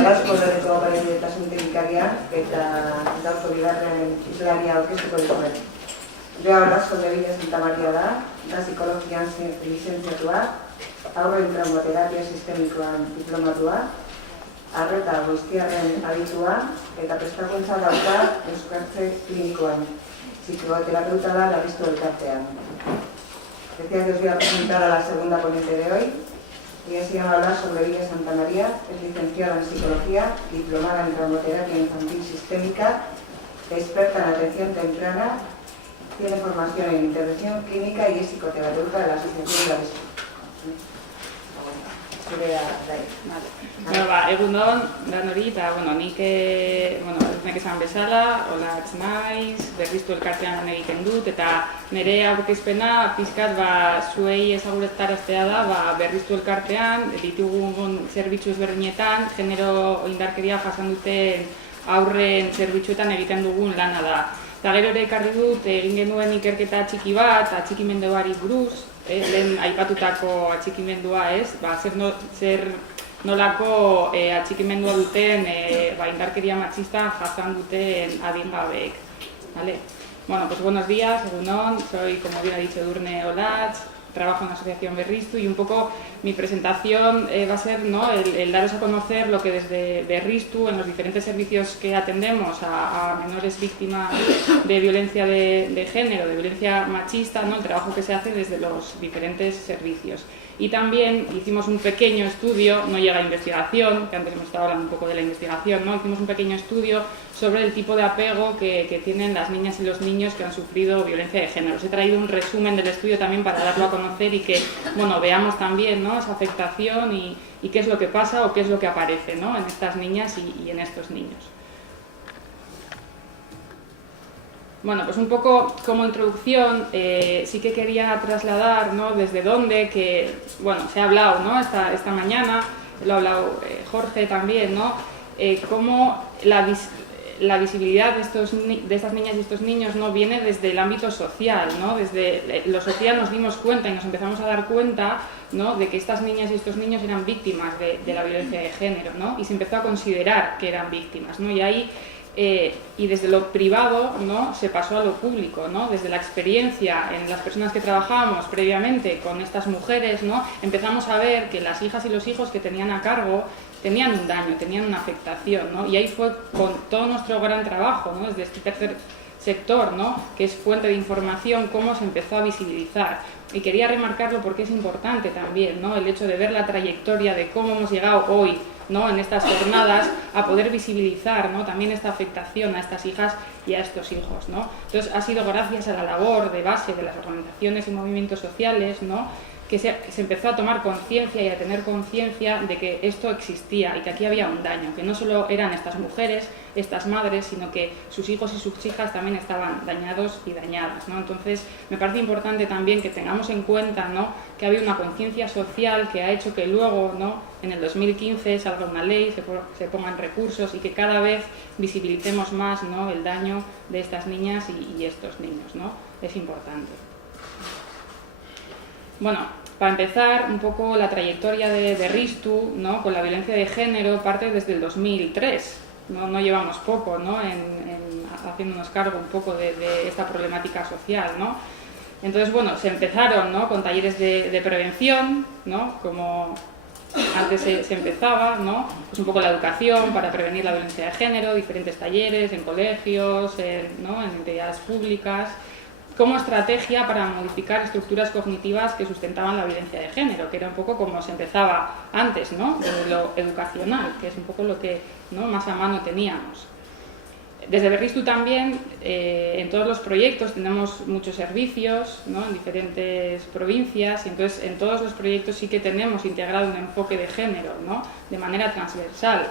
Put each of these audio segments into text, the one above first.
Arasko Loreko Balioetasun Teknikaria eta gaurko bigarren islaria aurkeztuko dizuet. Joa Arasko Loreko Santa Maria da psikologian lizentziatua, haurren traumaterapia sistemikoan diplomatua, arreta goiztiarren aditua eta prestakuntza dauka euskartze klinikoan. Psicoterapeuta da Labistu Elkartean. Decía que os voy a presentar a la segunda ponente de hoy. Ella se llama Arasko Loreko Santa Maria, es licenciada en Psicología, diplomada en Traumaterapia Infantil Sistémica, experta en atención temprana, tiene formación en intervención clínica y es psicoterapeuta de la Asociación de Labistu. Egunon, danori, eta, nik esan bezala, olatz naiz, Berriztu Elkartean lan egiten dut, eta nire aurkezpena pizkat zuei ezagutaraztea da Berriztu Elkartean, ditugun zerbitzu ezberdinetan, genero indarkeria jasan duten aurren zerbitzuetan egiten dugun lana da. Eta gero ere ekarri dut, egin genuen ikerketa txiki bat, atxikimenduari buruz, lehen aipatutako atxikimendua ez, zer nolako atxikimendua duten indarkeria matxista jasan duten adingabeek. Bueno, pues buenos días, egunon, soy, como bien ha dicho Edurne Olatz, trabajo en la Asociación Berriztu y un poco mi presentación va a ser el daros a conocer lo que desde Berriztu, en los diferentes servicios que atendemos a menores víctimas de violencia de género, de violencia machista, el trabajo que se hace desde los diferentes servicios. Y también hicimos un pequeño estudio, no llega a investigación, que antes hemos estado hablando un poco de la investigación, hicimos un pequeño estudio sobre el tipo de apego que tienen las niñas y los niños que han sufrido violencia de género. Os he traído un resumen del estudio también para darlo a conocer y que veamos también esa afectación y qué es lo que pasa o qué es lo que aparece en estas niñas y en estos niños. Bueno, pues un poco como introducción, sí que quería trasladar desde dónde, que se ha hablado esta mañana, lo ha hablado Jorge también, cómo la visibilidad de estas niñas y estos niños viene desde el ámbito social, desde lo social nos dimos cuenta y nos empezamos a dar cuenta de que estas niñas y estos niños eran víctimas de la violencia de género, y se empezó a considerar que eran víctimas, y ahí y desde lo privado se pasó a lo público, desde la experiencia en las personas que trabajábamos previamente con estas mujeres, empezamos a ver que las hijas y los hijos que tenían a cargo tenían un daño, tenían una afectación, y ahí fue con todo nuestro gran trabajo, desde este tercer sector, que es fuente de información, cómo se empezó a visibilizar. Y quería remarcarlo porque es importante también, el hecho de ver la trayectoria de cómo hemos llegado hoy, en estas jornadas, a poder visibilizar también esta afectación a estas hijas y a estos hijos. Entonces, ha sido gracias a la labor de base de las organizaciones y movimientos sociales que se empezó a tomar conciencia y a tener conciencia de que esto existía y que aquí había un daño, que no solo eran estas mujeres, estas madres, sino que sus hijos y sus hijas también estaban dañados y dañadas. Entonces, me parece importante también que tengamos en cuenta que había una conciencia social que ha hecho que luego, en el 2015, salga una ley, se pongan recursos y que cada vez visibilicemos más el daño de estas niñas y estos niños. Es importante. Bueno, para empezar, un poco la trayectoria de Berriztu con la violencia de género parte desde el 2003. No llevamos poco haciéndonos cargo un poco de esta problemática social. Entonces, se empezaron con talleres de prevención, como antes se empezaba, pues un poco la educación para prevenir la violencia de género, diferentes talleres en colegios, en entidades públicas, como estrategia para modificar estructuras cognitivas que sustentaban la violencia de género, que era un poco como se empezaba antes, desde lo educacional, que es un poco lo que más a mano teníamos. Desde Berriztu también, en todos los proyectos tenemos muchos servicios, en diferentes provincias, y entonces en todos los proyectos sí que tenemos integrado un enfoque de género, de manera transversal,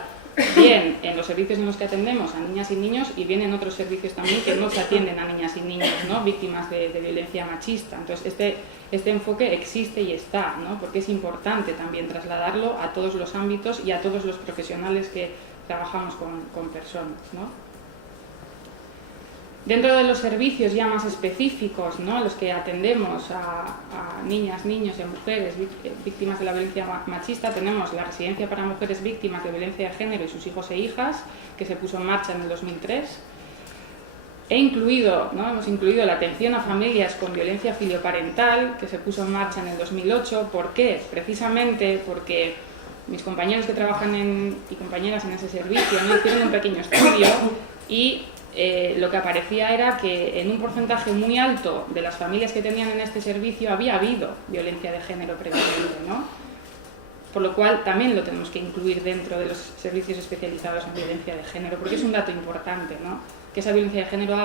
bien en los servicios en los que atendemos a niñas y niños y bien en otros servicios también que no se atienden a niñas y niños, víctimas de violencia machista. Entonces este enfoque existe y está, porque es importante también trasladarlo a todos los ámbitos y a todos los profesionales que trabajamos con personas. Dentro de los servicios ya más específicos, ¿no?, los que atendemos a niñas, niños y a mujeres víctimas de la violencia machista, tenemos la Residencia para Mujeres Víctimas de Violencia de Género y sus hijos e hijas, que se puso en marcha en el 2003. Hemos incluido la atención a familias con violencia filioparental, que se puso en marcha en el 2008. ¿Por qué? Precisamente porque mis compañeros que trabajan y compañeras en ese servicio, ¿no?, hicieron un pequeño estudio y lo que aparecía era que en un porcentaje muy alto de las familias que tenían en este servicio había habido violencia de género previamente, ¿no? Por lo cual también lo tenemos que incluir dentro de los servicios especializados en violencia de género, porque es un dato importante, ¿no?, que esa violencia de género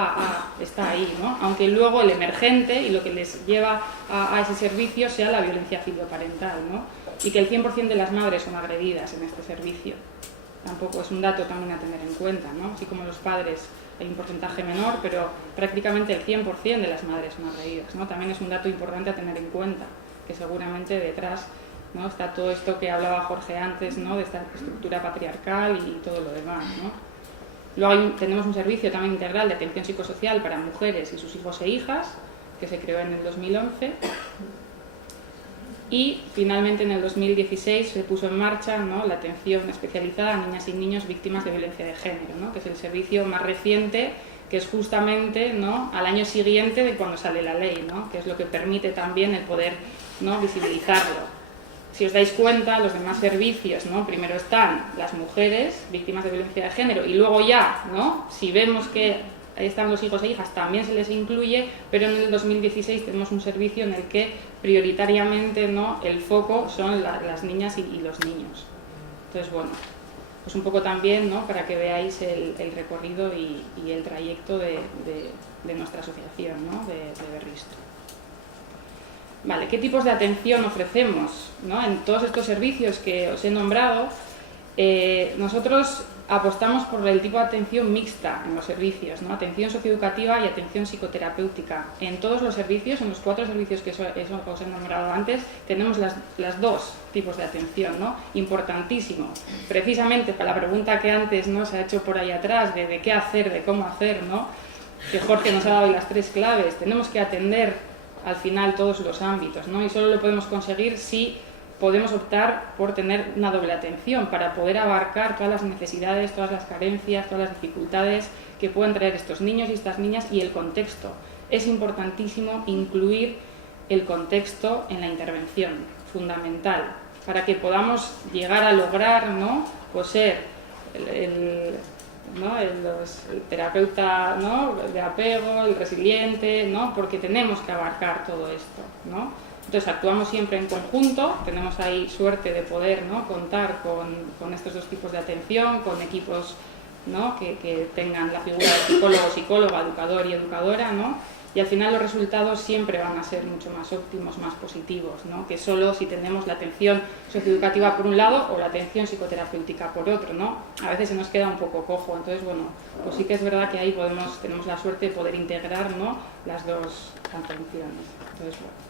está ahí, ¿no?, aunque luego el emergente y lo que les lleva a ese servicio sea la violencia filioparental, ¿no?, y que el 100% de las madres son agredidas en este servicio. Tampoco es un dato también a tener en cuenta, ¿no?, así como los padres hay un porcentaje menor, pero prácticamente el 100% de las madres son agredidas, ¿no? También es un dato importante a tener en cuenta, que seguramente detrás, ¿no?, está todo esto que hablaba Jorge antes, ¿no?, de esta estructura patriarcal y todo lo demás, ¿no? Luego tenemos un servicio también integral de atención psicosocial para mujeres y sus hijos e hijas, que se creó en el 2011. Y finalmente en el 2016 se puso en marcha, ¿no?, la atención especializada a niñas y niños víctimas de violencia de género, ¿no?, que es el servicio más reciente, que es justamente, ¿no?, al año siguiente de cuando sale la ley, ¿no?, que es lo que permite también el poder, ¿no?, visibilizarlo. Si os dais cuenta, los demás servicios, ¿no?, primero están las mujeres víctimas de violencia de género y luego ya, ¿no?, si vemos que ahí están los hijos e hijas, también se les incluye, pero en el 2016 tenemos un servicio en el que prioritariamente, ¿no?, el foco son las niñas y los niños. Entonces, bueno, pues un poco también, ¿no?, para que veáis el recorrido y el trayecto de nuestra asociación, ¿no?, de Berristo. Vale, ¿qué tipos de atención ofrecemos, ¿no?, en todos estos servicios que os he nombrado? Nosotros apostamos por el tipo de atención mixta en los servicios, ¿no?, atención socioeducativa y atención psicoterapéutica. En todos los servicios, en los 4 servicios que os he nombrado antes, tenemos las dos tipos de atención, ¿no?, importantísimo. Precisamente para la pregunta que antes, ¿no?, se ha hecho por ahí atrás, de qué hacer, de cómo hacer, ¿no?, que Jorge nos ha dado las 3 claves. Tenemos que atender al final todos los ámbitos, ¿no?, y solo lo podemos conseguir si podemos optar por tener una doble atención para poder abarcar todas las necesidades, todas las carencias, todas las dificultades que pueden traer estos niños y estas niñas y el contexto. Es importantísimo incluir el contexto en la intervención, fundamental, para que podamos llegar a lograr, ¿no?, pues ser el terapeuta, ¿no?, de apego, el resiliente, ¿no?, porque tenemos que abarcar todo esto, ¿no? Entonces actuamos siempre en conjunto, tenemos ahí suerte de poder, ¿no?, contar con estos dos tipos de atención, con equipos, ¿no?, que tengan la figura de psicólogo, psicóloga, educador y educadora, ¿no?, y al final los resultados siempre van a ser mucho más óptimos, más positivos, ¿no?, que solo si tenemos la atención socioeducativa por un lado o la atención psicoterapéutica por otro, ¿no? A veces se nos queda un poco cojo, entonces, bueno, pues sí que es verdad que ahí tenemos la suerte de poder integrar, ¿no?, las dos atenciones. Entonces, bueno.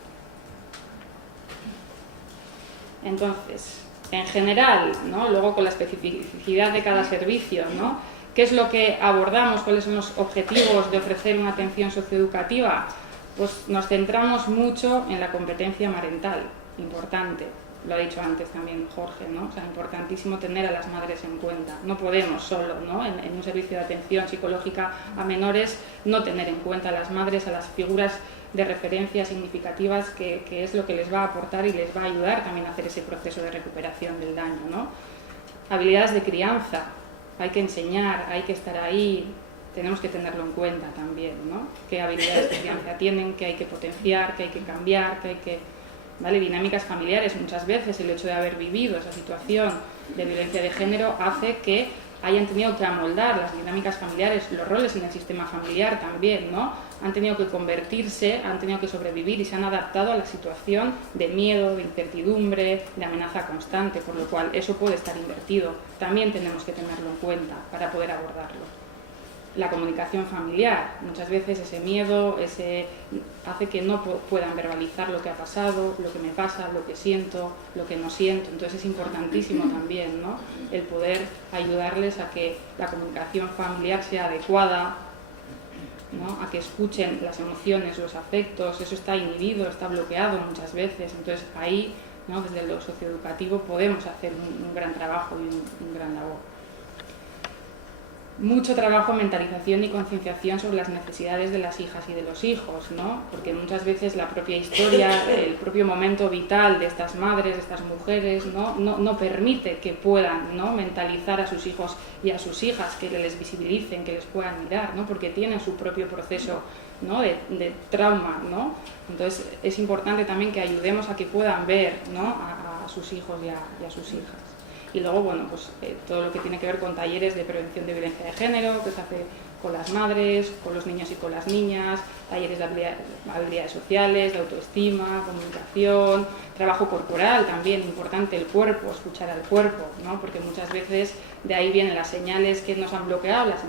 Entonces, en general, ¿no?, luego con la especificidad de cada servicio, ¿no?, ¿qué es lo que abordamos? ¿Cuáles son los objetivos de ofrecer una atención socioeducativa? Pues nos centramos mucho en la competencia parental, importante, lo ha dicho antes también Jorge, ¿no? O sea, importantísimo tener a las madres en cuenta. No podemos solo, ¿no?, en un servicio de atención psicológica a menores, no tener en cuenta a las madres, a las figuras de referencias significativas que es lo que les va a aportar y les va a ayudar también a hacer ese proceso de recuperación del daño, ¿no? Habilidades de crianza, hay que enseñar, hay que estar ahí, tenemos que tenerlo en cuenta también, ¿no? Qué habilidades de crianza tienen, qué hay que potenciar, qué hay que cambiar, qué hay que... ¿Vale? Dinámicas familiares, muchas veces el hecho de haber vivido esa situación de violencia de género hace que hayan tenido que amoldar las dinámicas familiares, los roles en el sistema familiar también, ¿no? Han tenido que convertirse, han tenido que sobrevivir y se han adaptado a la situación de miedo, de incertidumbre, de amenaza constante, por lo cual eso puede estar invertido. También tenemos que tenerlo en cuenta para poder abordarlo. La comunicación familiar, muchas veces ese miedo hace que no puedan verbalizar lo que ha pasado, lo que me pasa, lo que siento, lo que no siento. Entonces es importantísimo también, ¿no?, el poder ayudarles a que la comunicación familiar sea adecuada, ¿no? A que escuchen las emociones, los afectos. Eso está inhibido, está bloqueado muchas veces. Entonces ahí, ¿no? Desde lo socioeducativo podemos hacer un gran trabajo y un gran labor. Mucho trabajo en mentalización y concienciación sobre las necesidades de las hijas y de los hijos, ¿no? Porque muchas veces la propia historia, el propio momento vital de estas madres, de estas mujeres, no permite que puedan, ¿no? Mentalizar a sus hijos y a sus hijas, que les visibilicen, que les puedan mirar, ¿no? Porque tienen su propio proceso, ¿no? de trauma, ¿no? Entonces es importante también que ayudemos a que puedan ver, ¿no? a sus hijos y a sus hijas. Y luego, bueno, pues todo lo que tiene que ver con talleres de prevención de violencia de género, que se hace con las madres, con los niños y con las niñas, talleres de habilidades sociales, de autoestima, comunicación, trabajo corporal también, importante el cuerpo, escuchar al cuerpo, ¿no? Porque muchas veces de ahí vienen las señales que nos han bloqueado, las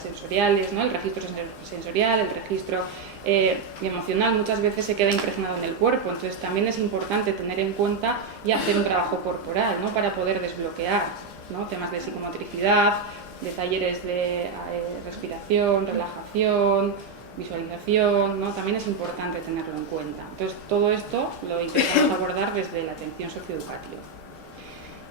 sensoriales, ¿no? El registro sensorial, el registro emocional, muchas veces se queda impregnado en el cuerpo. Entonces también es importante tener en cuenta y hacer un trabajo corporal, ¿no? Para poder desbloquear, ¿no? Temas de psicomotricidad, de talleres de respiración, relajación, visualización, ¿no? También es importante tenerlo en cuenta. Entonces todo esto lo intentamos abordar desde la atención socioeducativa.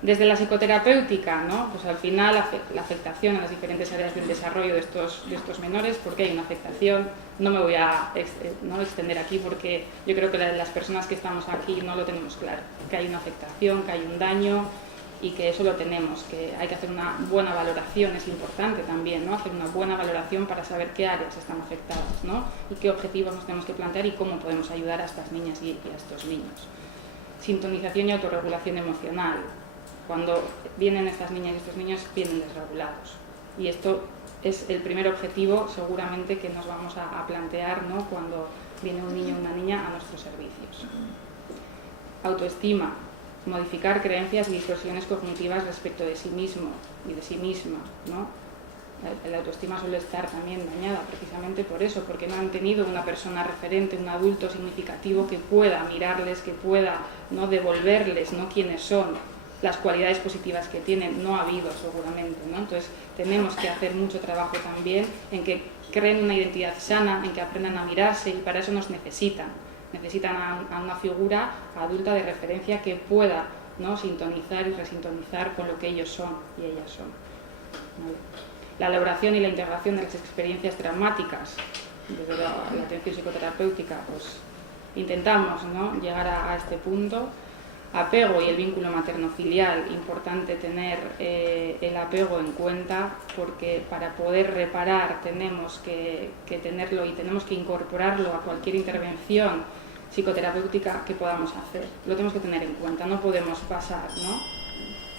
Desde la psicoterapéutica, ¿no? Pues al final la afectación en las diferentes áreas del desarrollo de estos menores, porque hay una afectación. No me voy a extender aquí porque yo creo que las personas que estamos aquí no lo tenemos claro, que hay una afectación, que hay un daño y que eso lo tenemos, que hay que hacer una buena valoración, es importante también, ¿no? Hacer una buena valoración para saber qué áreas están afectadas, ¿no? Y qué objetivos nos tenemos que plantear y cómo podemos ayudar a estas niñas y a estos niños. Sintonización y autorregulación emocional. Cuando vienen estas niñas y estos niños, vienen desregulados. Y esto es el primer objetivo seguramente que nos vamos a plantear, ¿no? Cuando viene un niño o una niña a nuestros servicios. Autoestima. Modificar creencias y distorsiones cognitivas respecto de sí mismo y de sí misma, ¿no? La autoestima suele estar también dañada precisamente por eso, porque no han tenido una persona referente, un adulto significativo que pueda mirarles, que pueda, ¿no? Devolverles, ¿no? Quiénes son, las cualidades positivas que tienen. No ha habido seguramente, ¿no? Entonces tenemos que hacer mucho trabajo también en que creen una identidad sana, en que aprendan a mirarse, y para eso nos necesitan a una figura adulta de referencia que pueda, ¿no? Sintonizar y resintonizar con lo que ellos son y ellas son, ¿vale? La elaboración y la integración de las experiencias traumáticas desde la atención psicoterapéutica, pues intentamos, ¿no? Llegar a este punto. Apego y el vínculo materno-filial, importante tener el apego en cuenta, porque para poder reparar tenemos que tenerlo y tenemos que incorporarlo a cualquier intervención psicoterapéutica que podamos hacer. Lo tenemos que tener en cuenta, no podemos pasar, ¿no?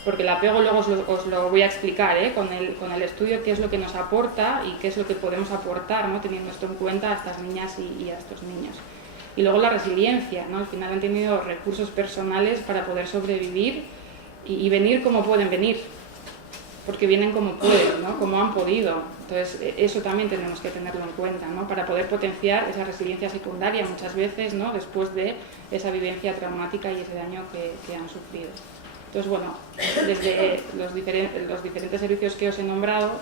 Porque el apego luego os lo voy a explicar, con el estudio, qué es lo que nos aporta y qué es lo que podemos aportar, ¿no? Teniendo esto en cuenta a estas niñas y a estos niños. Y luego la resiliencia, ¿no? Al final han tenido recursos personales para poder sobrevivir y venir como pueden venir, porque vienen como pueden, ¿no? Como han podido. Entonces eso también tenemos que tenerlo en cuenta, ¿no? Para poder potenciar esa resiliencia secundaria muchas veces, ¿no? Después de esa vivencia traumática y ese daño que han sufrido. Entonces, bueno, desde los diferentes servicios que os he nombrado,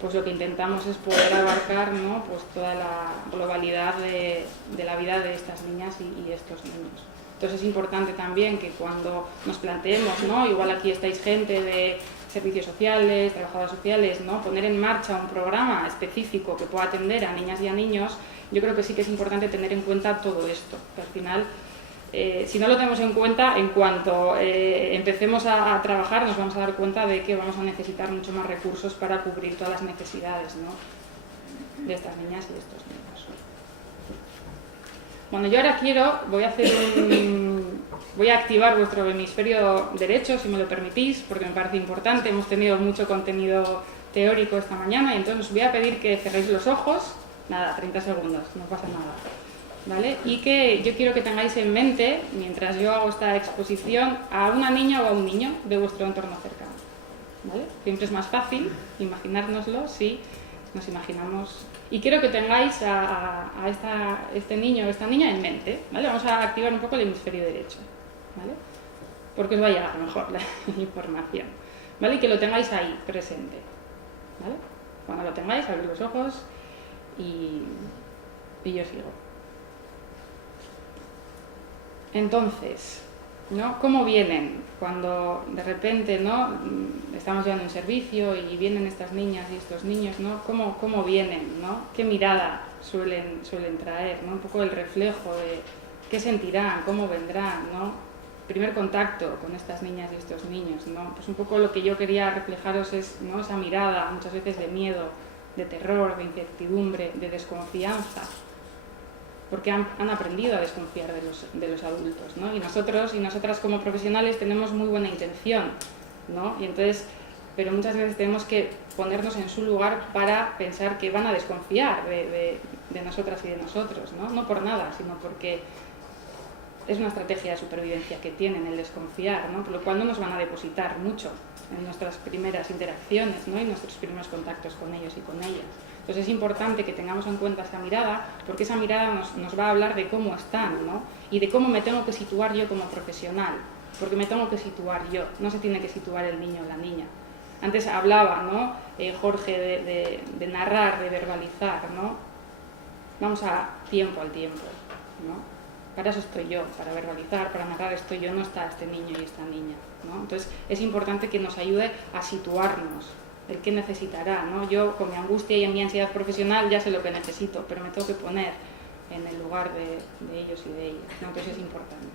pues lo que intentamos es poder abarcar, ¿no? Pues toda la globalidad de la vida de estas niñas y estos niños. Entonces es importante también que cuando nos planteemos, ¿no? Igual aquí estáis gente de servicios sociales, trabajadoras sociales, ¿no? Poner en marcha un programa específico que pueda atender a niñas y a niños, yo creo que sí que es importante tener en cuenta todo esto, que al final, si no lo tenemos en cuenta, en cuanto empecemos a trabajar, nos vamos a dar cuenta de que vamos a necesitar mucho más recursos para cubrir todas las necesidades, ¿no? De estas niñas y de estos niños. Bueno, yo ahora voy a activar vuestro hemisferio derecho, si me lo permitís, porque me parece importante. Hemos tenido mucho contenido teórico esta mañana y entonces os voy a pedir que cerréis los ojos. Nada, 30 segundos, no pasa nada. ¿Vale? Y que yo quiero que tengáis en mente, mientras yo hago esta exposición, a una niña o a un niño de vuestro entorno cercano. ¿Vale? Siempre es más fácil imaginárnoslo si nos imaginamos. Y quiero que tengáis a este niño o esta niña en mente. ¿Vale? Vamos a activar un poco el hemisferio derecho. ¿Vale? Porque os va a llegar mejor la información. ¿Vale? Y que lo tengáis ahí, presente. ¿Vale? Cuando lo tengáis, abrid los ojos y yo sigo. Entonces, ¿no? ¿Cómo vienen? Cuando de repente, ¿no?, estamos ya en un servicio y vienen estas niñas y estos niños, ¿no? ¿Cómo vienen, ¿no? ¿Qué mirada suelen traer, ¿no? Un poco el reflejo de qué sentirán, cómo vendrán, ¿no? Primer contacto con estas niñas y estos niños, ¿no? Pues un poco lo que yo quería reflejaros es, ¿no?, esa mirada muchas veces de miedo, de terror, de incertidumbre, de desconfianza, porque han aprendido a desconfiar de los adultos, ¿no? Y nosotros y nosotras como profesionales tenemos muy buena intención, ¿no? Y entonces, pero muchas veces tenemos que ponernos en su lugar para pensar que van a desconfiar de nosotras y de nosotros, ¿no? No por nada, sino porque es una estrategia de supervivencia que tienen el desconfiar, ¿no? Por lo cual no nos van a depositar mucho en nuestras primeras interacciones, ¿no? Y nuestros primeros contactos con ellos y con ellas. Entonces es importante que tengamos en cuenta esa mirada, porque esa mirada nos va a hablar de cómo están, ¿no? Y de cómo me tengo que situar yo como profesional, porque me tengo que situar yo, no se tiene que situar el niño o la niña. Antes hablaba, ¿no?, Jorge, de narrar, de verbalizar, ¿no? Vamos a tiempo al tiempo, ¿no? Para eso estoy yo, para verbalizar, para narrar estoy yo, no está este niño y esta niña, ¿no? Entonces es importante que nos ayude a situarnos, el qué necesitará, ¿no? Yo con mi angustia y en mi ansiedad profesional ya sé lo que necesito, pero me tengo que poner en el lugar de ellos y de ellas, ¿no? Entonces es importante.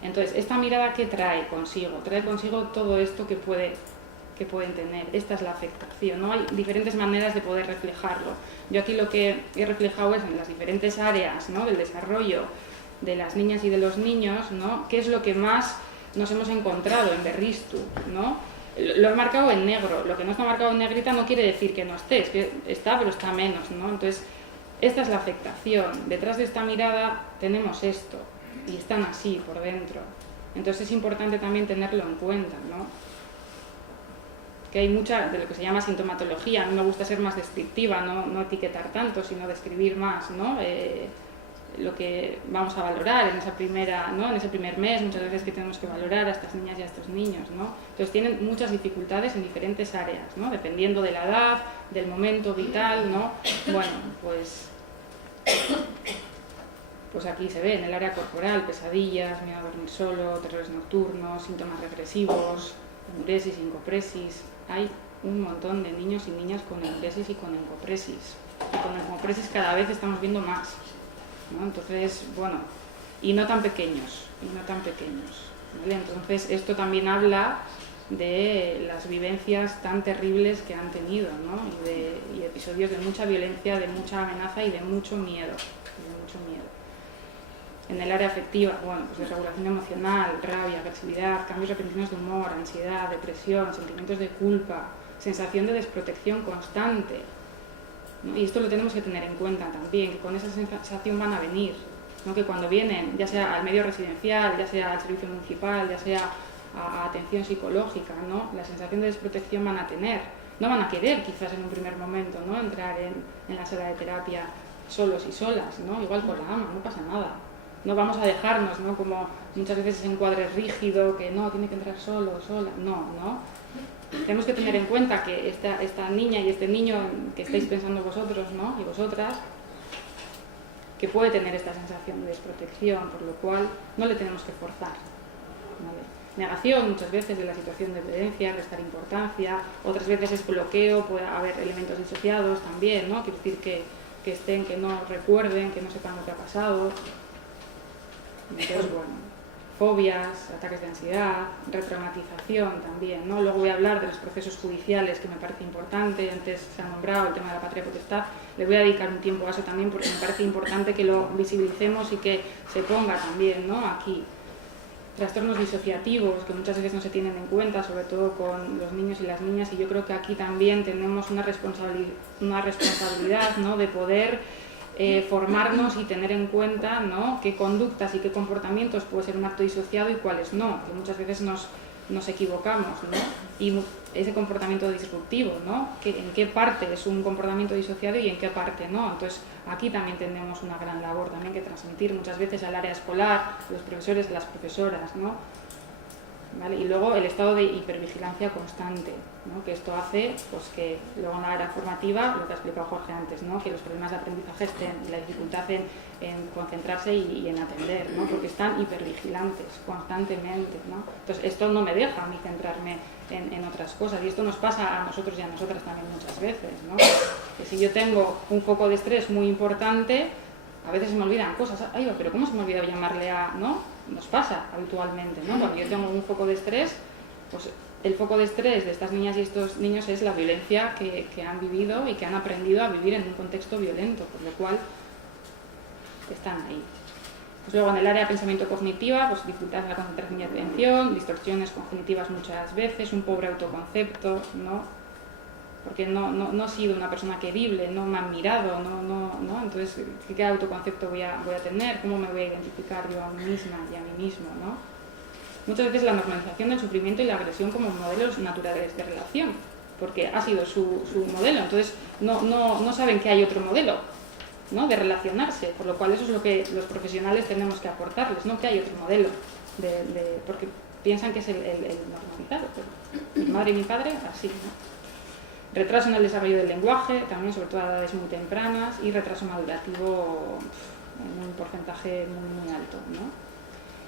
Entonces, esta mirada, ¿qué trae consigo? Trae consigo todo esto que pueden tener. Esta es la afectación, ¿no? Hay diferentes maneras de poder reflejarlo. Yo aquí lo que he reflejado es en las diferentes áreas, ¿no?, del desarrollo de las niñas y de los niños, ¿no?, qué es lo que más nos hemos encontrado en Berriztu, ¿no? Lo he marcado en negro. Lo que no está marcado en negrita no quiere decir que no esté, es que está, pero está menos, ¿no? Entonces, esta es la afectación. Detrás de esta mirada tenemos esto, y están así por dentro. Entonces es importante también tenerlo en cuenta, ¿no? Que hay mucha de lo que se llama sintomatología. A mí me gusta ser más descriptiva, no etiquetar tanto, sino describir más, ¿no? Lo que vamos a valorar en esa primera, ¿no?, en ese primer mes, muchas veces que tenemos que valorar a estas niñas y a estos niños, ¿no? Entonces tienen muchas dificultades en diferentes áreas, ¿no?, dependiendo de la edad, del momento vital, ¿no? Bueno, pues aquí se ve en el área corporal: pesadillas, miedo a dormir solo, terrores nocturnos, síntomas regresivos, enuresis, encopresis. Hay un montón de niños y niñas con enuresis y con encopresis. Y con encopresis cada vez estamos viendo más, ¿no? Entonces, bueno, y no tan pequeños, ¿vale? Entonces esto también habla de las vivencias tan terribles que han tenido, ¿no? Y episodios de mucha violencia, de mucha amenaza y de mucho miedo. En el área afectiva, bueno, pues desregulación emocional, rabia, agresividad, cambios repentinos de humor, ansiedad, depresión, sentimientos de culpa, sensación de desprotección constante, ¿no? Y esto lo tenemos que tener en cuenta también, que con esa sensación van a venir, ¿no? Que cuando vienen, ya sea al medio residencial, ya sea al servicio municipal, ya sea a atención psicológica, ¿no?, la sensación de desprotección van a tener. No van a querer, quizás en un primer momento, ¿no?, entrar en la sala de terapia solos y solas, ¿no? Igual con la ama, no pasa nada. No vamos a dejarnos, ¿no?, como muchas veces ese encuadre rígido, que no, tiene que entrar solo o sola. No. Tenemos que tener en cuenta que esta niña y este niño que estáis pensando vosotros, ¿no?, y vosotras, que puede tener esta sensación de desprotección, por lo cual no le tenemos que forzar, ¿vale? Negación muchas veces de la situación de violencia, restar importancia, otras veces es bloqueo, puede haber elementos disociados también, ¿no? Quiere decir que estén, que no recuerden, que no sepan lo que ha pasado. Entonces, bueno, fobias, ataques de ansiedad, retraumatización también, ¿no? Luego voy a hablar de los procesos judiciales, que me parece importante. Antes se ha nombrado el tema de la patria potestad. Le voy a dedicar un tiempo a eso también, porque me parece importante que lo visibilicemos y que se ponga también, ¿no?, aquí. Trastornos disociativos, que muchas veces no se tienen en cuenta, sobre todo con los niños y las niñas, y yo creo que aquí también tenemos una responsabilidad, ¿no?, de poder formarnos y tener en cuenta, ¿no?, qué conductas y qué comportamientos puede ser un acto disociado y cuáles no, que muchas veces nos equivocamos, ¿no? Y ese comportamiento disruptivo, ¿no?, en qué parte es un comportamiento disociado y en qué parte no. Entonces aquí también tenemos una gran labor también que transmitir muchas veces al área escolar, a los profesores, a las profesoras, ¿no? ¿vale? Y luego el estado de hipervigilancia constante, ¿no? Que esto hace pues, que luego en la área formativa, lo que ha explicado Jorge antes, ¿no? Que los problemas de aprendizaje estén y la dificultad en concentrarse y en atender, ¿no? Porque están hipervigilantes constantemente, ¿no? Entonces esto no me deja a mí centrarme en otras cosas, y esto nos pasa a nosotros y a nosotras también muchas veces, ¿no? Que si yo tengo un foco de estrés muy importante, a veces se me olvidan cosas. Ay, pero ¿cómo se me ha olvidado llamarle a...? ¿No? Nos pasa habitualmente, ¿no? Cuando yo tengo un foco de estrés, pues el foco de estrés de estas niñas y estos niños es la violencia que han vivido y que han aprendido a vivir en un contexto violento, por lo cual están ahí. Pues luego en el área de pensamiento cognitiva, pues dificultades en la concentración y atención, distorsiones cognitivas muchas veces, un pobre autoconcepto, ¿no? Porque no he sido una persona querible, no me han mirado, ¿no? Entonces, ¿qué autoconcepto voy a tener? ¿Cómo me voy a identificar yo a mí misma y a mí mismo, ¿no? Muchas veces la normalización del sufrimiento y la agresión como modelos naturales de relación, porque ha sido su modelo, entonces no saben que hay otro modelo, ¿no? De relacionarse, por lo cual eso es lo que los profesionales tenemos que aportarles, no que hay otro modelo, porque piensan que es el normalizado, pero mi madre y mi padre, así, ¿no? Retraso en el desarrollo del lenguaje, también sobre todo a edades muy tempranas, y retraso madurativo en un porcentaje muy alto, ¿no?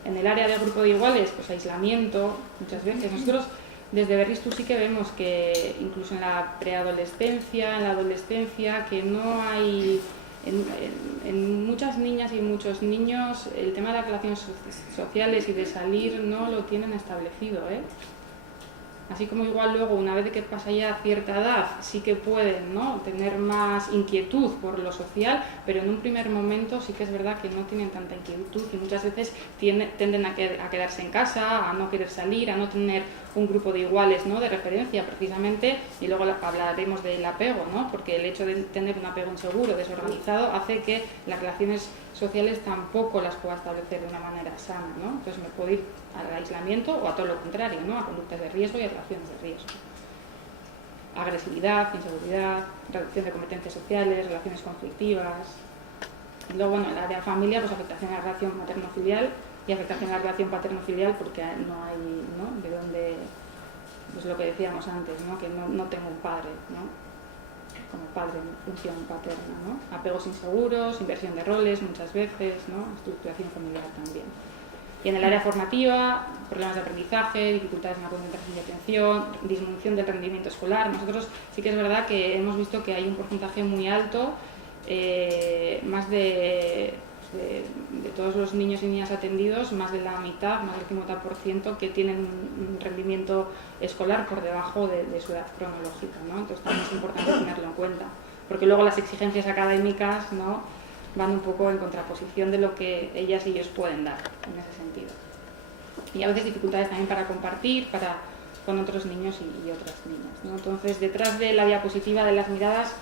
En el área del grupo de iguales, pues aislamiento, muchas veces. Nosotros desde Berriztu sí que vemos que incluso en la preadolescencia, en la adolescencia, que no hay... En muchas niñas y muchos niños el tema de las relaciones sociales y de salir no lo tienen establecido, ¿eh? Así como igual luego, una vez que pasa ya cierta edad, sí que pueden, ¿no? Tener más inquietud por lo social, pero en un primer momento sí que es verdad que no tienen tanta inquietud y muchas veces tienden a quedarse en casa, a no querer salir, a no tener un grupo de iguales, ¿no? De referencia precisamente, y luego hablaremos del apego, ¿no? Porque el hecho de tener un apego inseguro, desorganizado, hace que las relaciones sociales tampoco las pueda establecer de una manera sana, ¿no? Entonces me puedo ir al aislamiento o a todo lo contrario, ¿no? A conductas de riesgo y a relaciones de riesgo. Agresividad, inseguridad, reducción de competencias sociales, relaciones conflictivas. Y luego, bueno, en el área de familia, pues afectación a la relación materno-filial y afectación a la relación paterno-filial porque no hay, ¿no? De dónde, pues lo que decíamos antes, ¿no? Que no tengo un padre, ¿no? Como padre en función paterna, ¿no? Apegos inseguros, inversión de roles muchas veces, ¿no? Estructuración familiar también. Y en el área formativa, problemas de aprendizaje, dificultades en la concentración y atención, disminución del rendimiento escolar. Nosotros sí que es verdad que hemos visto que hay un porcentaje muy alto, más de todos los niños y niñas atendidos, más de la mitad, más del 50%, que tienen un rendimiento escolar por debajo de su edad cronológica, ¿no? Entonces también es importante tenerlo en cuenta, porque luego las exigencias académicas, ¿no? Van un poco en contraposición de lo que ellas y ellos pueden dar en ese sentido. Y a veces dificultades también para compartir, con otros niños y otras niñas, ¿no? Entonces, detrás de la diapositiva de las miradas,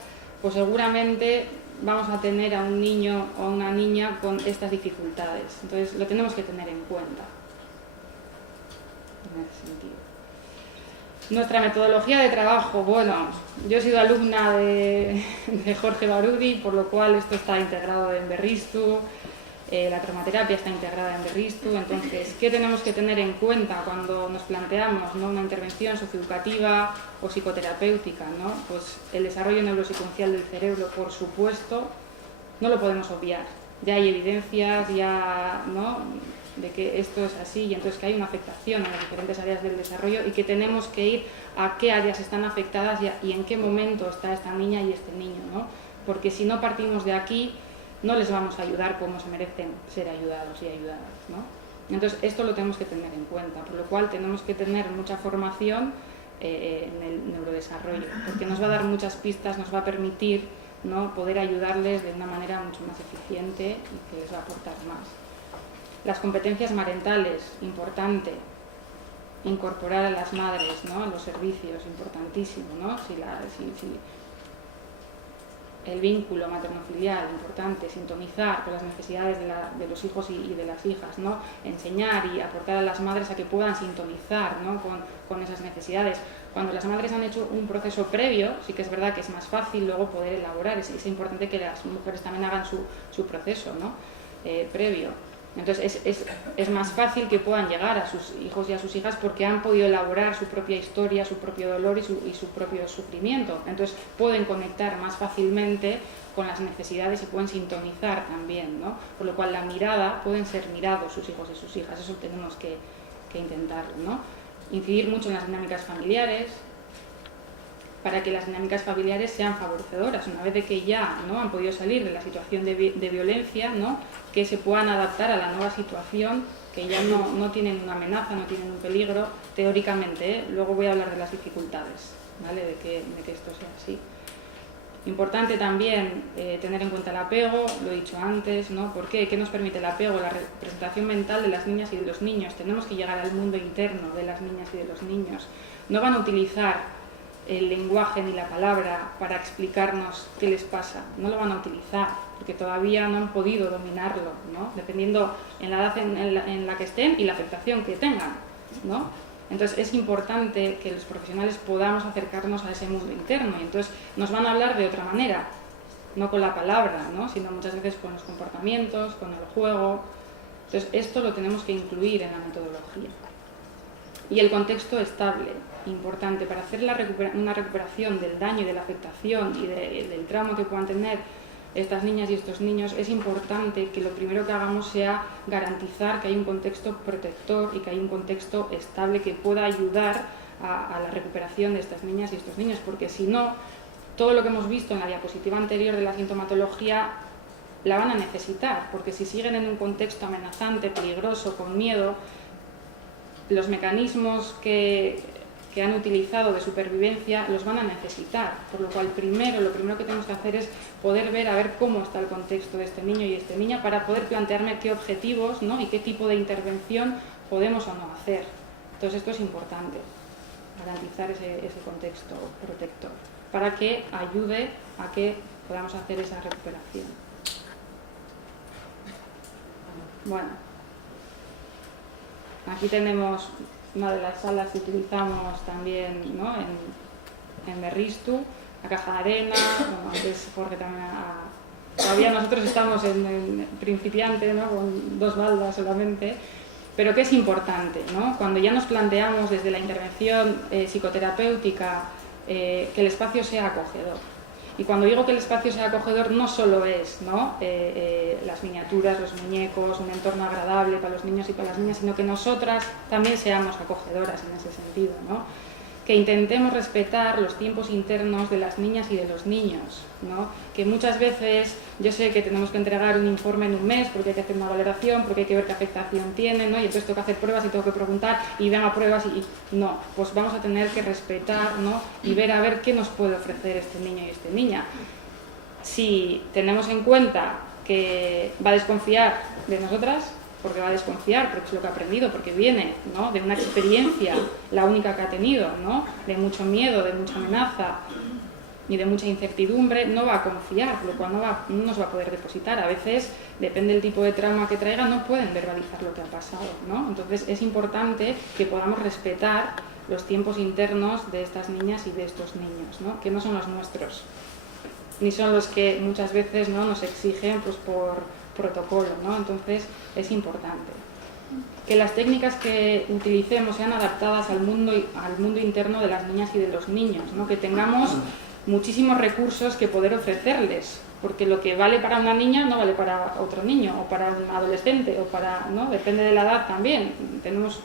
pues seguramente vamos a tener a un niño o a una niña con estas dificultades. Entonces, lo tenemos que tener en cuenta en ese sentido. Nuestra metodología de trabajo, bueno, yo he sido alumna de Jorge Barudi, por lo cual esto está integrado en Berriztu, la traumaterapia está integrada en Berriztu. Entonces, ¿qué tenemos que tener en cuenta cuando nos planteamos, ¿no? Una intervención socioeducativa o psicoterapéutica, ¿no? Pues el desarrollo neuropsicoencial del cerebro, por supuesto, no lo podemos obviar. Ya hay evidencias, ya, ¿no? De que esto es así y entonces que hay una afectación en las diferentes áreas del desarrollo y que tenemos que ir a qué áreas están afectadas y en qué momento está esta niña y este niño, ¿no? Porque si no partimos de aquí, no les vamos a ayudar como se merecen ser ayudados y ayudadas, ¿no? Entonces esto lo tenemos que tener en cuenta, por lo cual tenemos que tener mucha formación en el neurodesarrollo, porque nos va a dar muchas pistas, nos va a permitir, ¿no? Poder ayudarles de una manera mucho más eficiente y que les va a aportar más. Las competencias marentales, importante, incorporar a las madres, ¿no? A los servicios, importantísimo, ¿no? El vínculo materno-filial, importante, sintonizar con las necesidades de los hijos y de las hijas, ¿no? Enseñar y aportar a las madres a que puedan sintonizar, ¿no? con esas necesidades. Cuando las madres han hecho un proceso previo, sí que es verdad que es más fácil luego poder elaborar, es importante que las mujeres también hagan su proceso, ¿no? Previo. Entonces es más fácil que puedan llegar a sus hijos y a sus hijas porque han podido elaborar su propia historia, su propio dolor y su propio sufrimiento. Entonces pueden conectar más fácilmente con las necesidades y pueden sintonizar también, ¿no? Por lo cual la mirada, pueden ser mirados sus hijos y sus hijas, eso tenemos que intentarlo, ¿no? Incidir mucho en las dinámicas familiares, para que las dinámicas familiares sean favorecedoras, una vez de que ya, ¿no?, han podido salir de la situación de violencia, ¿no?, que se puedan adaptar a la nueva situación, que ya no tienen una amenaza, no tienen un peligro, teóricamente, ¿eh? Luego voy a hablar de las dificultades, ¿vale?, de que esto sea así. Importante también tener en cuenta el apego, lo he dicho antes, ¿no? ¿Por qué? ¿Qué nos permite el apego? La representación mental de las niñas y de los niños. Tenemos que llegar al mundo interno de las niñas y de los niños. No van a utilizar el lenguaje ni la palabra para explicarnos qué les pasa, no lo van a utilizar porque todavía no han podido dominarlo, ¿no? Dependiendo en la edad en la que estén y la afectación que tengan, ¿no? Entonces es importante que los profesionales podamos acercarnos a ese mundo interno y entonces nos van a hablar de otra manera, no con la palabra, ¿no?, sino muchas veces con los comportamientos, con el juego. Entonces esto lo tenemos que incluir en la metodología. Y el contexto estable, importante, para hacer una recuperación del daño y de la afectación y del trauma que puedan tener estas niñas y estos niños, es importante que lo primero que hagamos sea garantizar que hay un contexto protector y que hay un contexto estable que pueda ayudar a la recuperación de estas niñas y estos niños, porque si no, todo lo que hemos visto en la diapositiva anterior de la sintomatología la van a necesitar, porque si siguen en un contexto amenazante, peligroso, con miedo, los mecanismos que han utilizado de supervivencia los van a necesitar, por lo cual lo primero que tenemos que hacer es poder ver a ver cómo está el contexto de este niño y esta niña para poder plantearme qué objetivos, ¿no?, y qué tipo de intervención podemos o no hacer. Entonces esto es importante, garantizar ese contexto protector para que ayude a que podamos hacer esa recuperación. Bueno, aquí tenemos una de las salas que utilizamos también, ¿no?, en Berriztu, la caja de arena, bueno, antes Jorge también todavía nosotros estamos en principiante, ¿no?, con 2 baldas solamente, pero que es importante, ¿no?, cuando ya nos planteamos desde la intervención psicoterapéutica que el espacio sea acogedor. Y cuando digo que el espacio sea acogedor no solo es, ¿no?, las miniaturas, los muñecos, un entorno agradable para los niños y para las niñas, sino que nosotras también seamos acogedoras en ese sentido, ¿no?, que intentemos respetar los tiempos internos de las niñas y de los niños, ¿no?, que muchas veces yo sé que tenemos que entregar un informe en un mes porque hay que hacer una valoración, porque hay que ver qué afectación tiene, ¿no?, y entonces tengo que hacer pruebas y tengo que preguntar y ven a pruebas y no, pues vamos a tener que respetar, ¿no?, y ver a ver qué nos puede ofrecer este niño y esta niña. Si tenemos en cuenta que va a desconfiar de nosotras, porque va a desconfiar, porque es lo que ha aprendido, porque viene, ¿no?, de una experiencia, la única que ha tenido, ¿no?, de mucho miedo, de mucha amenaza y de mucha incertidumbre, no va a confiar, por lo cual no nos va a poder depositar. A veces, depende del tipo de trauma que traiga, no pueden verbalizar lo que ha pasado, ¿no? Entonces es importante que podamos respetar los tiempos internos de estas niñas y de estos niños, ¿no?, que no son los nuestros, ni son los que muchas veces, ¿no?, nos exigen pues por protocolo, ¿no? Entonces es importante que las técnicas que utilicemos sean adaptadas al mundo interno de las niñas y de los niños, ¿no?, que tengamos muchísimos recursos que poder ofrecerles, porque lo que vale para una niña no vale para otro niño o para un adolescente o para, ¿no?, depende de la edad también. Tenemos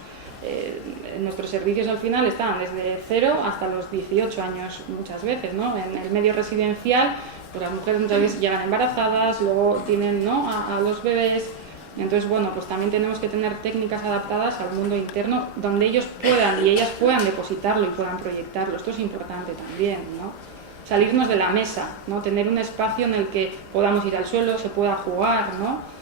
nuestros servicios al final están desde 0 hasta los 18 años muchas veces, ¿no? En el medio residencial pues las mujeres muchas veces llegan embarazadas, luego tienen, ¿no?, a los bebés. Entonces, bueno, pues también tenemos que tener técnicas adaptadas al mundo interno donde ellos puedan y ellas puedan depositarlo y puedan proyectarlo. Esto es importante también, ¿no? Salirnos de la mesa, ¿no?, tener un espacio en el que podamos ir al suelo, se pueda jugar, ¿no?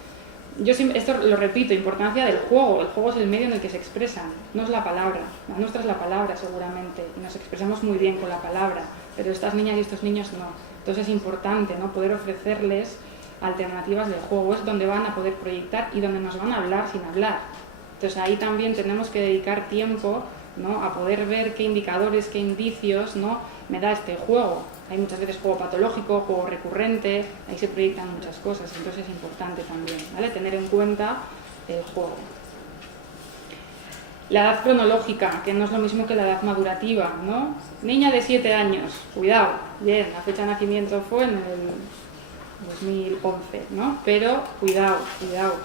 Yo siempre, esto lo repito, importancia del juego. El juego es el medio en el que se expresan, no es la palabra. La nuestra es la palabra seguramente y nos expresamos muy bien con la palabra, pero estas niñas y estos niños no. Entonces es importante, ¿no?, poder ofrecerles alternativas del juego, es donde van a poder proyectar y donde nos van a hablar sin hablar. Entonces ahí también tenemos que dedicar tiempo, ¿no?, a poder ver qué indicadores, qué indicios, ¿no?, me da este juego. Hay muchas veces juego patológico, juego recurrente, ahí se proyectan muchas cosas, entonces es importante también, ¿vale?, tener en cuenta el juego. La edad cronológica, que no es lo mismo que la edad madurativa, ¿no? Niña de 7 años, cuidado, bien, la fecha de nacimiento fue en el 2011, ¿no? Pero cuidado,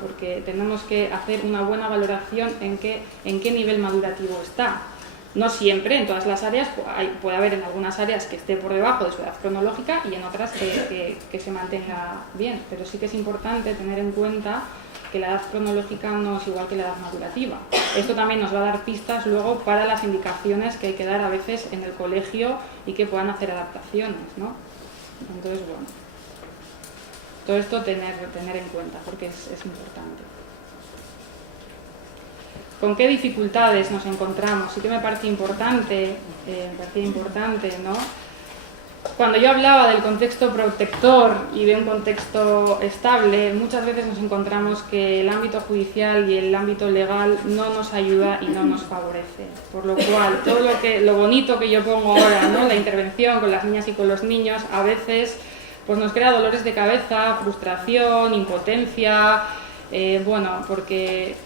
porque tenemos que hacer una buena valoración en qué nivel madurativo está. No siempre, en todas las áreas, puede haber en algunas áreas que esté por debajo de su edad cronológica y en otras que se mantenga bien, pero sí que es importante tener en cuenta que la edad cronológica no es igual que la edad madurativa. Esto también nos va a dar pistas luego para las indicaciones que hay que dar a veces en el colegio y que puedan hacer adaptaciones, ¿no? Entonces, bueno, todo esto tener en cuenta porque es importante. ¿Con qué dificultades nos encontramos? Sí que me parecía importante, ¿no? Cuando yo hablaba del contexto protector y de un contexto estable, muchas veces nos encontramos que el ámbito judicial y el ámbito legal no nos ayuda y no nos favorece. Por lo cual, todo lo bonito que yo pongo ahora, ¿no? La intervención con las niñas y con los niños, a veces pues nos crea dolores de cabeza, frustración, impotencia, bueno, porque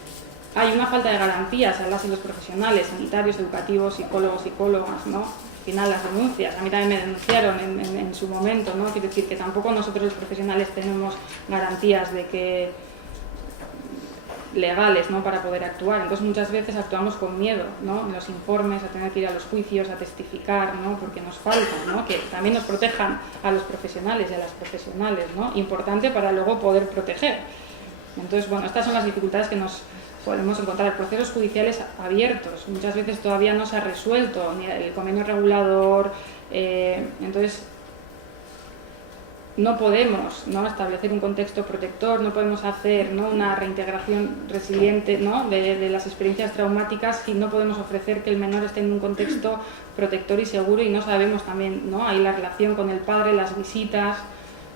hay una falta de garantías a las y los profesionales, sanitarios, educativos, psicólogos, psicólogas, ¿no? Al final las denuncias, a mí también me denunciaron en su momento, ¿no? Quiero decir que tampoco nosotros los profesionales tenemos garantías de que legales, ¿no? Para poder actuar. Entonces muchas veces actuamos con miedo, ¿no? En los informes, a tener que ir a los juicios, a testificar, ¿no? Porque nos falta, ¿no? Que también nos protejan a los profesionales y a las profesionales, ¿no? Importante para luego poder proteger. Entonces, bueno, estas son las dificultades que nos podemos encontrar. Procesos judiciales abiertos, muchas veces todavía no se ha resuelto ni el convenio regulador, entonces no podemos, ¿no? Establecer un contexto protector, no podemos hacer, ¿no? Una reintegración resiliente, ¿no? de las experiencias traumáticas si no podemos ofrecer que el menor esté en un contexto protector y seguro y no sabemos también, ¿no? Ahí la relación con el padre, las visitas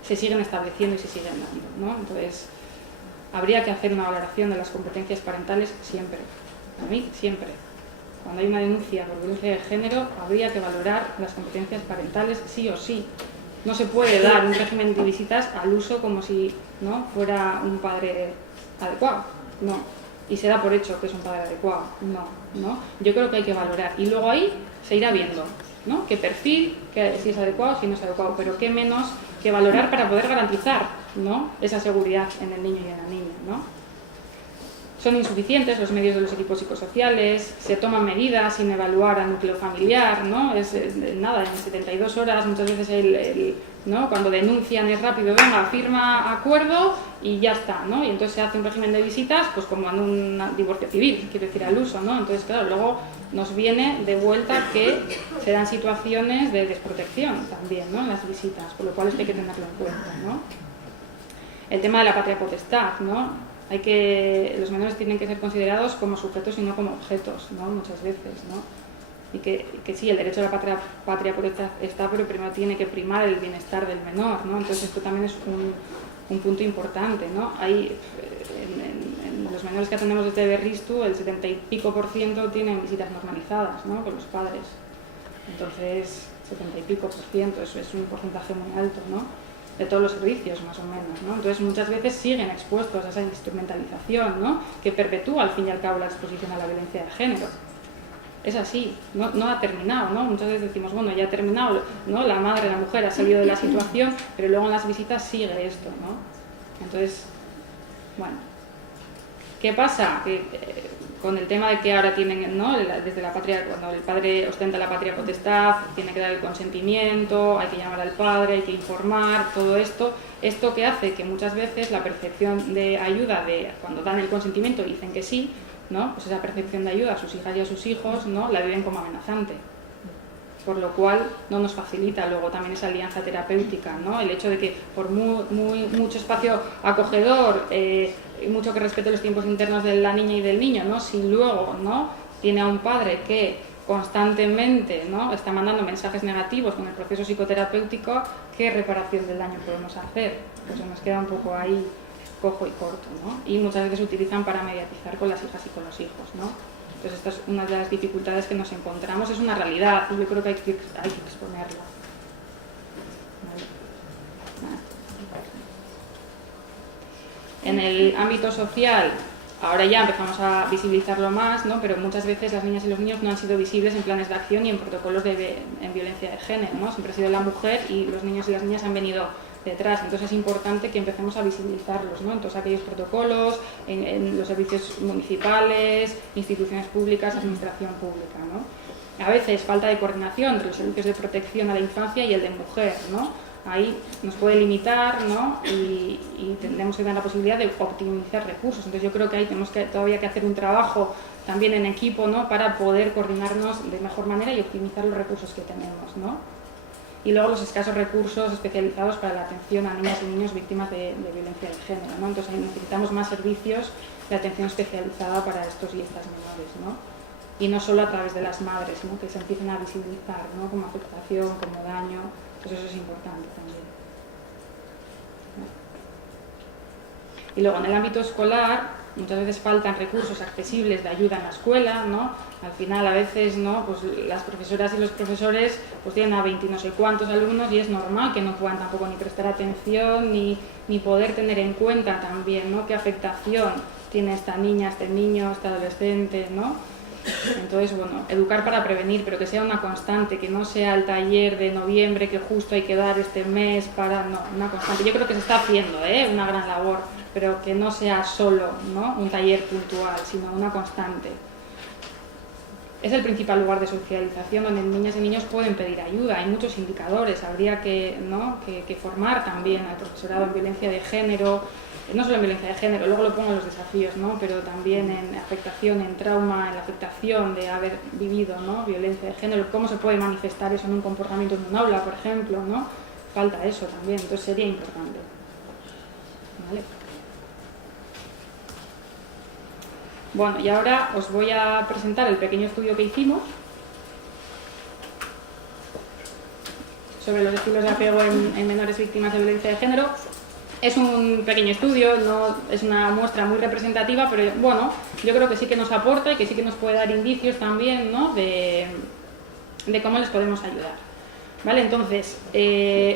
se siguen estableciendo y se siguen dando, ¿no? Entonces habría que hacer una valoración de las competencias parentales siempre, a mí siempre. Cuando hay una denuncia por violencia de género, habría que valorar las competencias parentales sí o sí. No se puede dar un régimen de visitas al uso como si, ¿no? Fuera un padre adecuado, no. Y se da por hecho que es un padre adecuado, no. Yo creo que hay que valorar y luego ahí se irá viendo, ¿no? Qué perfil, si es adecuado, si no es adecuado, pero qué menos que valorar para poder garantizar, ¿no? Esa seguridad en el niño y en la niña, ¿no? Son insuficientes los medios de los equipos psicosociales, se toman medidas sin evaluar al núcleo familiar, ¿no? Nada, en 72 horas muchas veces ¿no? Cuando denuncian es rápido, venga, firma acuerdo y ya está, ¿no? Y entonces se hace un régimen de visitas, pues como en un divorcio civil, quiero decir, al uso, ¿no? Entonces, claro, luego nos viene de vuelta que se dan situaciones de desprotección también, ¿no? En las visitas, por lo cual esto hay que tenerlo en cuenta, ¿no? El tema de la patria potestad, ¿no? Los menores tienen que ser considerados como sujetos y no como objetos, ¿no? Muchas veces, ¿no? Y que sí, el derecho a la patria potestad está, pero primero tiene que primar el bienestar del menor, ¿no? Entonces esto también es un punto importante, ¿no? Hay, en los menores que atendemos desde Berriztu, el 70 y pico% tienen visitas normalizadas, ¿no? Con los padres. Entonces, 70 y pico%, eso es un porcentaje muy alto, ¿no? De todos los servicios, más o menos, ¿no? Entonces muchas veces siguen expuestos a esa instrumentalización, ¿no? Que perpetúa al fin y al cabo la exposición a la violencia de género. Es así, no ha terminado, ¿no? Muchas veces decimos, bueno, ya ha terminado, ¿no? La madre, la mujer ha salido de la situación, pero luego en las visitas sigue esto, ¿no? Entonces, bueno, ¿qué pasa? Con el tema de que ahora tienen, ¿no? Desde la patria, cuando el padre ostenta la patria potestad, tiene que dar el consentimiento, hay que llamar al padre, hay que informar, todo esto que hace que muchas veces la percepción de ayuda cuando dan el consentimiento y dicen que sí, ¿no? Pues esa percepción de ayuda a sus hijas y a sus hijos, ¿no? La viven como amenazante, por lo cual no nos facilita luego también esa alianza terapéutica, ¿no? El hecho de que por mucho espacio acogedor y mucho que respete los tiempos internos de la niña y del niño, ¿no? Si luego, ¿no? Tiene a un padre que constantemente, ¿no? Está mandando mensajes negativos con el proceso psicoterapéutico, ¿qué reparación del daño podemos hacer? Pues se nos queda un poco ahí cojo y corto, ¿no? Y muchas veces se utilizan para mediatizar con las hijas y con los hijos, ¿no? Entonces esta es una de las dificultades que nos encontramos, es una realidad y yo creo que hay que exponerla. ¿Vale? En el ámbito social, Ahora ya empezamos a visibilizarlo más, ¿no? Pero muchas veces las niñas y los niños no han sido visibles en planes de acción y en protocolos en violencia de género, ¿no? Siempre ha sido la mujer y los niños y las niñas han venido detrás. Entonces es importante que empecemos a visibilizarlos, ¿no? En todos aquellos protocolos, en los servicios municipales, instituciones públicas, administración pública, ¿no? A veces falta de coordinación entre los servicios de protección a la infancia y el de mujer, ¿no? Ahí nos puede limitar, ¿no? y tendremos que tener la posibilidad de optimizar recursos. Entonces yo creo que ahí tenemos todavía que hacer un trabajo también en equipo, ¿no? Para poder coordinarnos de mejor manera y optimizar los recursos que tenemos, ¿no? Y luego los escasos recursos especializados para la atención a niñas y niños víctimas de violencia de género, ¿no? Entonces ahí necesitamos más servicios de atención especializada para estos y estas menores, ¿no? Y no solo a través de las madres, ¿no? Que se empiecen a visibilizar, ¿no? Como afectación, como daño. Pues eso es importante también. Y luego en el ámbito escolar muchas veces faltan recursos accesibles de ayuda en la escuela, ¿no? Al final a veces, ¿no? Pues las profesoras y los profesores pues tienen a 20 y no sé cuántos alumnos y es normal que no puedan tampoco ni prestar atención ni poder tener en cuenta también, ¿no? Qué afectación tiene esta niña, este niño, este adolescente, ¿no? Entonces, bueno, educar para prevenir, pero que sea una constante, que no sea el taller de noviembre que justo hay que dar este mes para... No, una constante. Yo creo que se está haciendo, una gran labor, pero que no sea solo, ¿no? Un taller puntual, sino una constante. Es el principal lugar de socialización donde niñas y niños pueden pedir ayuda. Hay muchos indicadores, habría que, ¿no? que formar también al profesorado en violencia de género, no solo en violencia de género, luego lo pongo en los desafíos, ¿no? Pero también en afectación, en trauma, en la afectación de haber vivido, ¿no? Violencia de género, cómo se puede manifestar eso en un comportamiento en un aula, por ejemplo, ¿no? Falta eso también, entonces sería importante. ¿Vale? Bueno, y ahora os voy a presentar el pequeño estudio que hicimos sobre los estilos de apego en menores víctimas de violencia de género. Es un pequeño estudio, no es una muestra muy representativa, pero bueno, yo creo que sí que nos aporta y que sí que nos puede dar indicios también, ¿no? de cómo les podemos ayudar. ¿Vale? Entonces,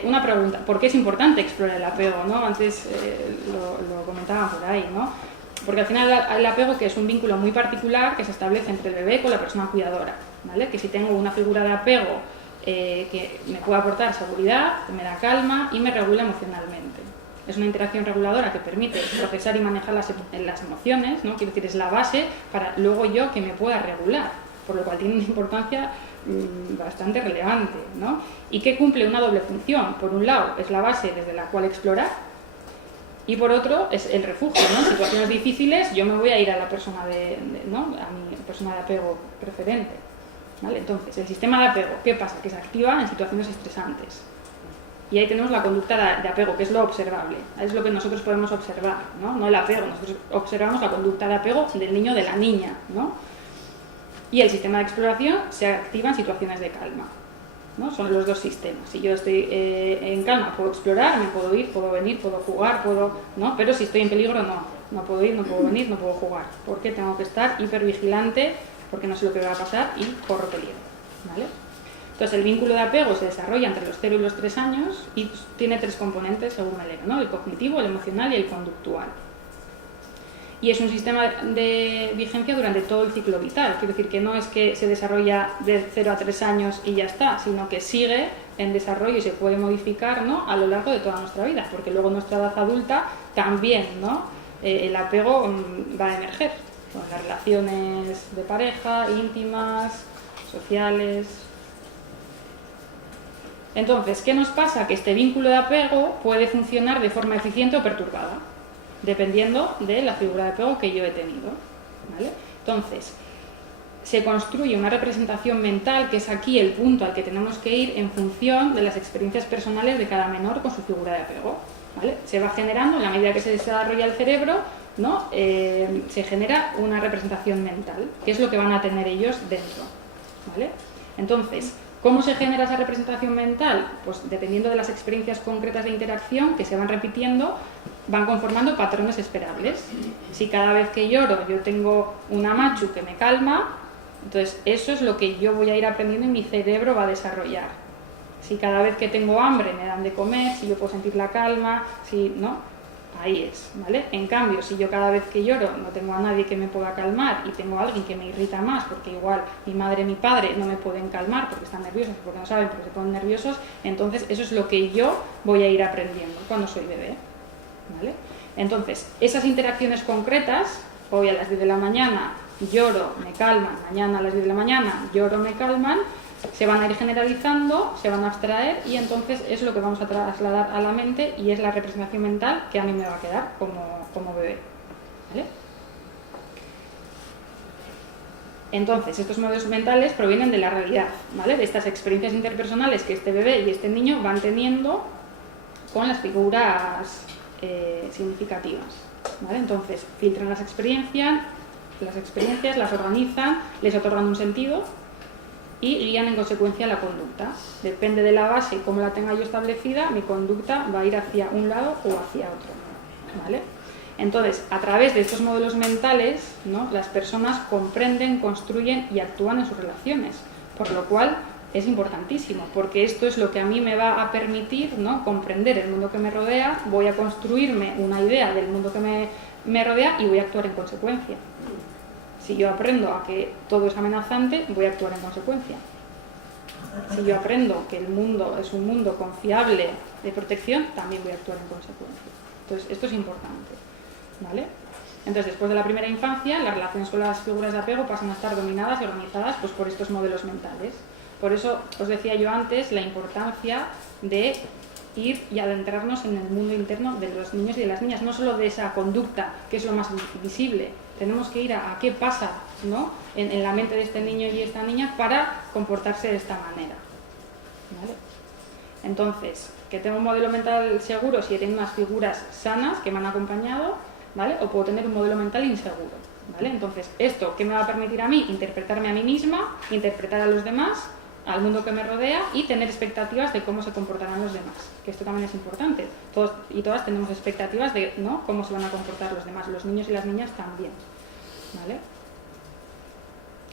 una pregunta, ¿por qué es importante explorar el apego, ¿no? Antes lo comentaban por ahí, ¿no? Porque al final el apego, que es un vínculo muy particular que se establece entre el bebé con la persona cuidadora, ¿vale? Que si tengo una figura de apego que me puede aportar seguridad, me da calma y me regula emocionalmente. Es una interacción reguladora que permite procesar y manejar las emociones, ¿no? Quiero decir, es la base para luego yo que me pueda regular, por lo cual tiene una importancia bastante relevante, ¿no? Y que cumple una doble función. Por un lado, es la base desde la cual explorar, y por otro, es el refugio, ¿no? En situaciones difíciles yo me voy a ir a la persona ¿no? A mi persona de apego preferente, ¿vale? Entonces, el sistema de apego, ¿qué pasa? Que se activa en situaciones estresantes. Y ahí tenemos la conducta de apego, que es lo observable, es lo que nosotros podemos observar, ¿no? No el apego, nosotros observamos la conducta de apego del niño o de la niña, ¿no? Y el sistema de exploración se activa en situaciones de calma, ¿no? Son los dos sistemas. Si yo estoy en calma, puedo explorar, me puedo ir, puedo venir, puedo jugar, ¿no? Pero si estoy en peligro, no puedo ir, no puedo venir, no puedo jugar, porque tengo que estar hipervigilante, porque no sé lo que va a pasar y corro peligro, ¿vale? Entonces, el vínculo de apego se desarrolla entre los 0 y los 3 años y tiene 3 componentes, según me leo, ¿no? El cognitivo, el emocional y el conductual. Y es un sistema de vigencia durante todo el ciclo vital. Quiero decir que no es que se desarrolla de 0 a 3 años y ya está, sino que sigue en desarrollo y se puede modificar, ¿no? A lo largo de toda nuestra vida, porque luego en nuestra edad adulta también, ¿no? El apego va a emerger con las relaciones de pareja, íntimas, sociales. Entonces, ¿qué nos pasa? Que este vínculo de apego puede funcionar de forma eficiente o perturbada, dependiendo de la figura de apego que yo he tenido, ¿vale? Entonces, se construye una representación mental, que es aquí el punto al que tenemos que ir en función de las experiencias personales de cada menor con su figura de apego, ¿vale? Se va generando, en la medida que se desarrolla el cerebro, ¿no? Se genera una representación mental, que es lo que van a tener ellos dentro, ¿vale? Entonces, ¿cómo se genera esa representación mental? Pues dependiendo de las experiencias concretas de interacción que se van repitiendo, van conformando patrones esperables. Si cada vez que lloro yo tengo una machu que me calma, entonces eso es lo que yo voy a ir aprendiendo y mi cerebro va a desarrollar. Si cada vez que tengo hambre me dan de comer, si yo puedo sentir la calma, si no, ahí es, ¿vale? En cambio, si yo cada vez que lloro no tengo a nadie que me pueda calmar y tengo a alguien que me irrita más, porque igual mi madre y mi padre no me pueden calmar porque están nerviosos, porque no saben, porque se ponen nerviosos, entonces eso es lo que yo voy a ir aprendiendo cuando soy bebé, ¿vale? Entonces, esas interacciones concretas, hoy a las 10 de la mañana lloro, me calman, mañana a las 10 de la mañana lloro, me calman, se van a ir generalizando, se van a abstraer y entonces es lo que vamos a trasladar a la mente y es la representación mental que a mí me va a quedar como bebé, ¿vale? Entonces, estos modelos mentales provienen de la realidad, ¿vale? De estas experiencias interpersonales que este bebé y este niño van teniendo con las figuras significativas, ¿vale? Entonces, filtran las experiencias, las organizan, les otorgan un sentido y guían en consecuencia la conducta. Depende de la base y cómo la tenga yo establecida, mi conducta va a ir hacia un lado o hacia otro, ¿vale? Entonces, a través de estos modelos mentales, ¿no?, las personas comprenden, construyen y actúan en sus relaciones, por lo cual es importantísimo, porque esto es lo que a mí me va a permitir, ¿no?, comprender el mundo que me rodea, voy a construirme una idea del mundo que me rodea y voy a actuar en consecuencia. Si yo aprendo a que todo es amenazante, voy a actuar en consecuencia. Si yo aprendo que el mundo es un mundo confiable de protección, también voy a actuar en consecuencia. Entonces, esto es importante, ¿vale? Entonces, después de la primera infancia, las relaciones con las figuras de apego pasan a estar dominadas y organizadas pues, por estos modelos mentales. Por eso os decía yo antes la importancia de ir y adentrarnos en el mundo interno de los niños y de las niñas, no solo de esa conducta, que es lo más visible. Tenemos que ir a qué pasa, ¿no?, en la mente de este niño y esta niña para comportarse de esta manera, ¿vale? Entonces, que tengo un modelo mental seguro si he tenido unas figuras sanas que me han acompañado, ¿vale? O puedo tener un modelo mental inseguro, ¿vale? Entonces, ¿esto qué me va a permitir a mí? Interpretarme a mí misma, interpretar a los demás, al mundo que me rodea y tener expectativas de cómo se comportarán los demás, que esto también es importante. Todos y todas tenemos expectativas de, ¿no?, cómo se van a comportar los demás, los niños y las niñas también, ¿vale?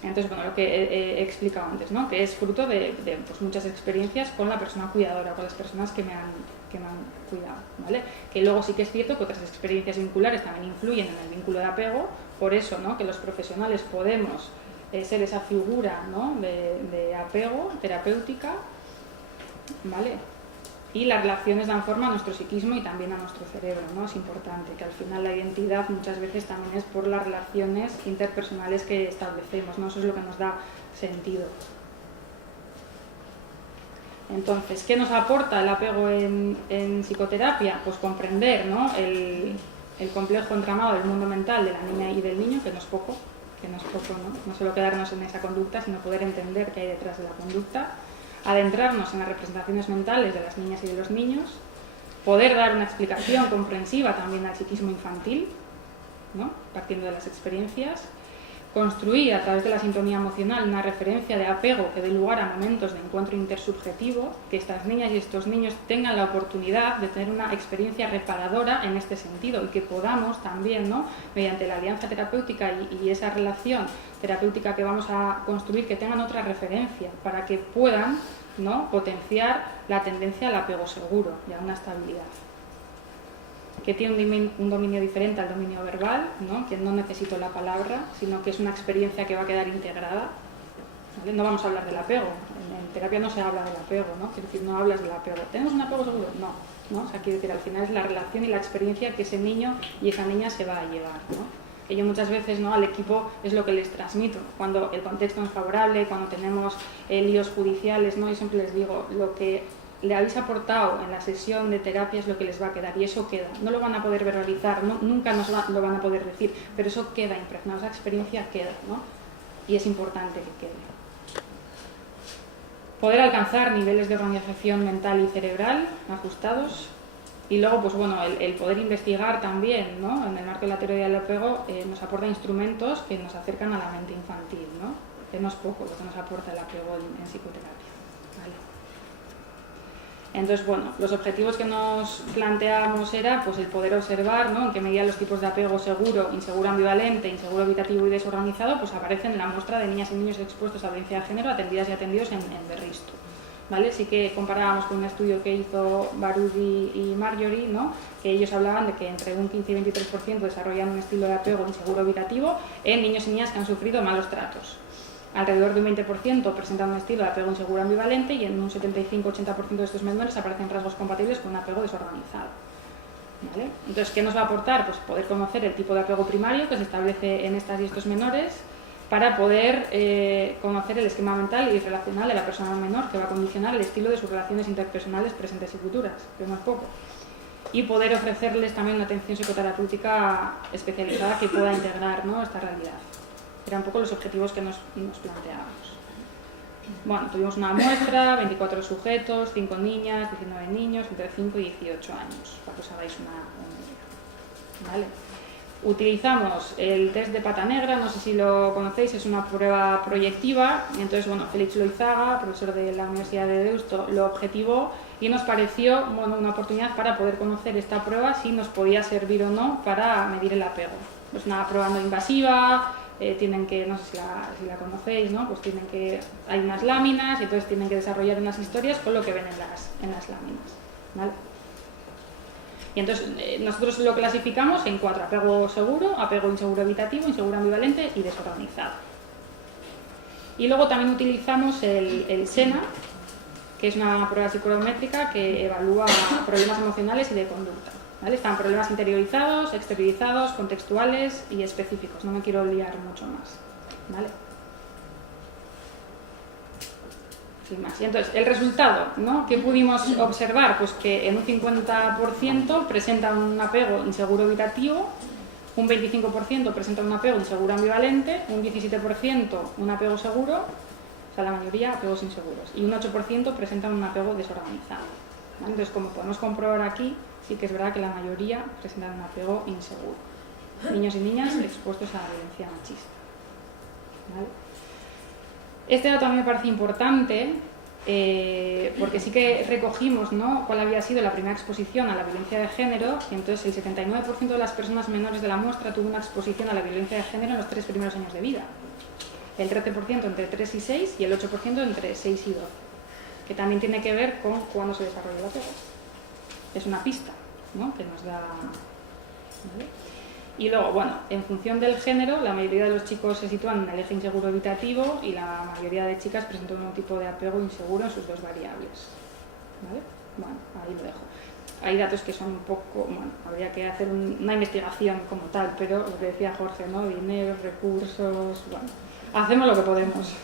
Entonces, bueno, lo que he explicado antes, ¿no?, que es fruto de pues, muchas experiencias con la persona cuidadora, con las personas que me han cuidado, ¿vale? Que luego sí que es cierto que otras experiencias vinculares también influyen en el vínculo de apego, por eso, ¿no?, que los profesionales podemos ser esa figura, ¿no?, de apego terapéutica, ¿vale? Y las relaciones dan forma a nuestro psiquismo y también a nuestro cerebro, ¿no? Es importante que al final la identidad muchas veces también es por las relaciones interpersonales que establecemos, ¿no? Eso es lo que nos da sentido. Entonces, ¿qué nos aporta el apego en psicoterapia? Pues comprender, ¿no?, el complejo entramado del mundo mental de la niña y del niño, que no es poco, ¿no? No solo quedarnos en esa conducta, sino poder entender qué hay detrás de la conducta, adentrarnos en las representaciones mentales de las niñas y de los niños, poder dar una explicación comprensiva también al psiquismo infantil, ¿no?, partiendo de las experiencias, construir a través de la sintonía emocional una referencia de apego que dé lugar a momentos de encuentro intersubjetivo, que estas niñas y estos niños tengan la oportunidad de tener una experiencia reparadora en este sentido y que podamos también, ¿no?, mediante la alianza terapéutica y esa relación terapéutica que vamos a construir, que tengan otra referencia para que puedan, ¿no?, potenciar la tendencia al apego seguro y a una estabilidad, que tiene un dominio diferente al dominio verbal, ¿no?, que no necesito la palabra, sino que es una experiencia que va a quedar integrada, ¿vale? No vamos a hablar del apego, en terapia no se habla del apego, ¿no?, quiero decir, no hablas del apego. ¿Tenemos un apego seguro? No, o sea, quiero decir, al final es la relación y la experiencia que ese niño y esa niña se va a llevar, ¿no? Que yo muchas veces, ¿no?, al equipo es lo que les transmito, cuando el contexto no es favorable, cuando tenemos líos judiciales, ¿no?, yo siempre les digo, lo que le habéis aportado en la sesión de terapia es lo que les va a quedar y eso queda. No lo van a poder verbalizar, nunca lo van a poder decir, pero eso queda impregnado, esa experiencia queda, ¿no? Y es importante que quede. Poder alcanzar niveles de organización mental y cerebral ajustados y luego, pues bueno, el poder investigar también, ¿no?, en el marco de la teoría del apego nos aporta instrumentos que nos acercan a la mente infantil, ¿no?, que no es poco lo que nos aporta el apego en psicoterapia, ¿vale? Entonces, bueno, los objetivos que nos planteamos era pues el poder observar, ¿no?, en qué medida los tipos de apego seguro, inseguro ambivalente, inseguro evitativo y desorganizado pues aparecen en la muestra de niñas y niños expuestos a violencia de género atendidas y atendidos en Berristo, ¿vale? Sí que comparábamos con un estudio que hizo Barudi y Marjorie, ¿no? Que ellos hablaban de que entre un 15 y 23% desarrollan un estilo de apego inseguro evitativo en niños y niñas que han sufrido malos tratos. Alrededor de un 20% presentan un estilo de apego inseguro ambivalente y en un 75-80% de estos menores aparecen rasgos compatibles con un apego desorganizado. ¿Vale? Entonces, ¿qué nos va a aportar? Pues poder conocer el tipo de apego primario que se establece en estas y estos menores para poder conocer el esquema mental y relacional de la persona menor que va a condicionar el estilo de sus relaciones interpersonales presentes y futuras, que no es poco. Y poder ofrecerles también una atención psicoterapéutica especializada que pueda integrar, ¿no?, esta realidad. Eran un poco los objetivos que nos planteábamos. Bueno, tuvimos una muestra, 24 sujetos, 5 niñas, 19 niños, entre 5 y 18 años, para que os hagáis una idea. ¿Vale? Utilizamos el test de pata negra, no sé si lo conocéis, es una prueba proyectiva. Entonces, bueno, Félix Loizaga, profesor de la Universidad de Deusto, lo objetivó y nos pareció, bueno, una oportunidad para poder conocer esta prueba, si nos podía servir o no para medir el apego. Es una prueba no invasiva, tienen que, no sé si la conocéis, ¿no? Pues hay unas láminas y entonces tienen que desarrollar unas historias con lo que ven en las láminas, ¿vale? Y entonces nosotros lo clasificamos en 4: apego seguro, apego inseguro evitativo, inseguro ambivalente y desorganizado. Y luego también utilizamos el SENA, que es una prueba psicométrica que evalúa problemas emocionales y de conducta. ¿Vale? Están problemas interiorizados, exteriorizados, contextuales y específicos. No me quiero liar mucho más. ¿Vale? Sin más. Y entonces, el resultado, ¿no?, que pudimos observar, pues que en un 50% presentan un apego inseguro evitativo, un 25% presentan un apego inseguro ambivalente, un 17% un apego seguro, o sea, la mayoría apegos inseguros, y un 8% presentan un apego desorganizado. ¿Vale? Entonces, como podemos comprobar aquí, sí que es verdad que la mayoría presentan un apego inseguro. Niños y niñas expuestos a la violencia machista. ¿Vale? Este dato a mí me parece importante porque sí que recogimos, ¿no?, cuál había sido la primera exposición a la violencia de género, y entonces el 79% de las personas menores de la muestra tuvo una exposición a la violencia de género en los 3 primeros años de vida. El 13% entre 3 y 6 y el 8% entre 6 y 12, que también tiene que ver con cuándo se desarrolla el apego. Es una pista, ¿no?, que nos da... ¿Vale? Y luego, bueno, en función del género, la mayoría de los chicos se sitúan en el eje inseguro evitativo y la mayoría de chicas presentan un tipo de apego inseguro en sus 2 variables. ¿Vale? Bueno, ahí lo dejo. Hay datos que son un poco... Bueno, habría que hacer una investigación como tal, pero lo que decía Jorge, ¿no?, dinero, recursos... Bueno, hacemos lo que podemos.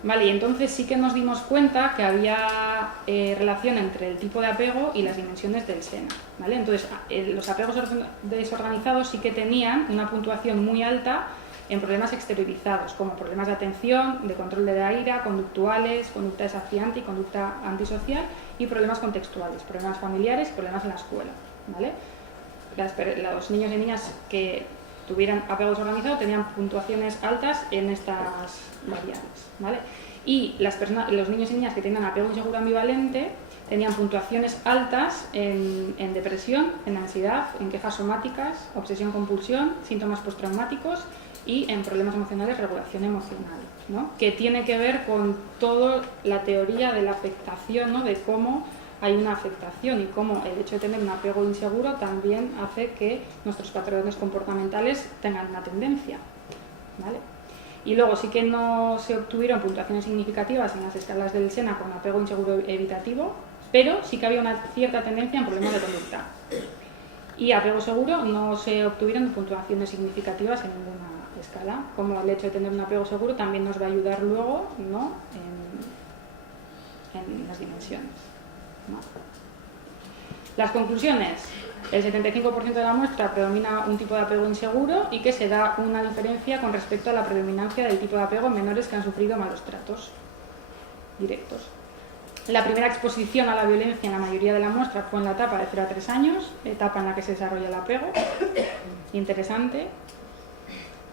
Vale, y entonces sí que nos dimos cuenta que había relación entre el tipo de apego y las dimensiones del SENA, ¿vale? Entonces, los apegos desorganizados sí que tenían una puntuación muy alta en problemas exteriorizados, como problemas de atención, de control de la ira, conductuales, conducta desafiante y conducta antisocial, y problemas contextuales, problemas familiares y problemas en la escuela, ¿vale? Los niños y niñas que tuvieran apego desorganizado tenían puntuaciones altas en estas variables, ¿vale? Y los niños y niñas que tenían apego inseguro ambivalente tenían puntuaciones altas en depresión, en ansiedad, en quejas somáticas, obsesión-compulsión, síntomas postraumáticos y en problemas emocionales, regulación emocional, ¿no?, que tiene que ver con toda la teoría de la afectación, ¿no?, de cómo hay una afectación y cómo el hecho de tener un apego inseguro también hace que nuestros patrones comportamentales tengan una tendencia, ¿vale? Y luego sí que no se obtuvieron puntuaciones significativas en las escalas del SENA con apego inseguro evitativo, pero sí que había una cierta tendencia en problemas de conducta. Y apego seguro no se obtuvieron puntuaciones significativas en ninguna escala, como el hecho de tener un apego seguro también nos va a ayudar luego, ¿no?, en las dimensiones. ¿No? Las conclusiones: el 75% de la muestra predomina un tipo de apego inseguro y que se da una diferencia con respecto a la predominancia del tipo de apego en menores que han sufrido malos tratos directos. La primera exposición a la violencia en la mayoría de la muestra fue en la etapa de 0 a 3 años, etapa en la que se desarrolla el apego. Interesante.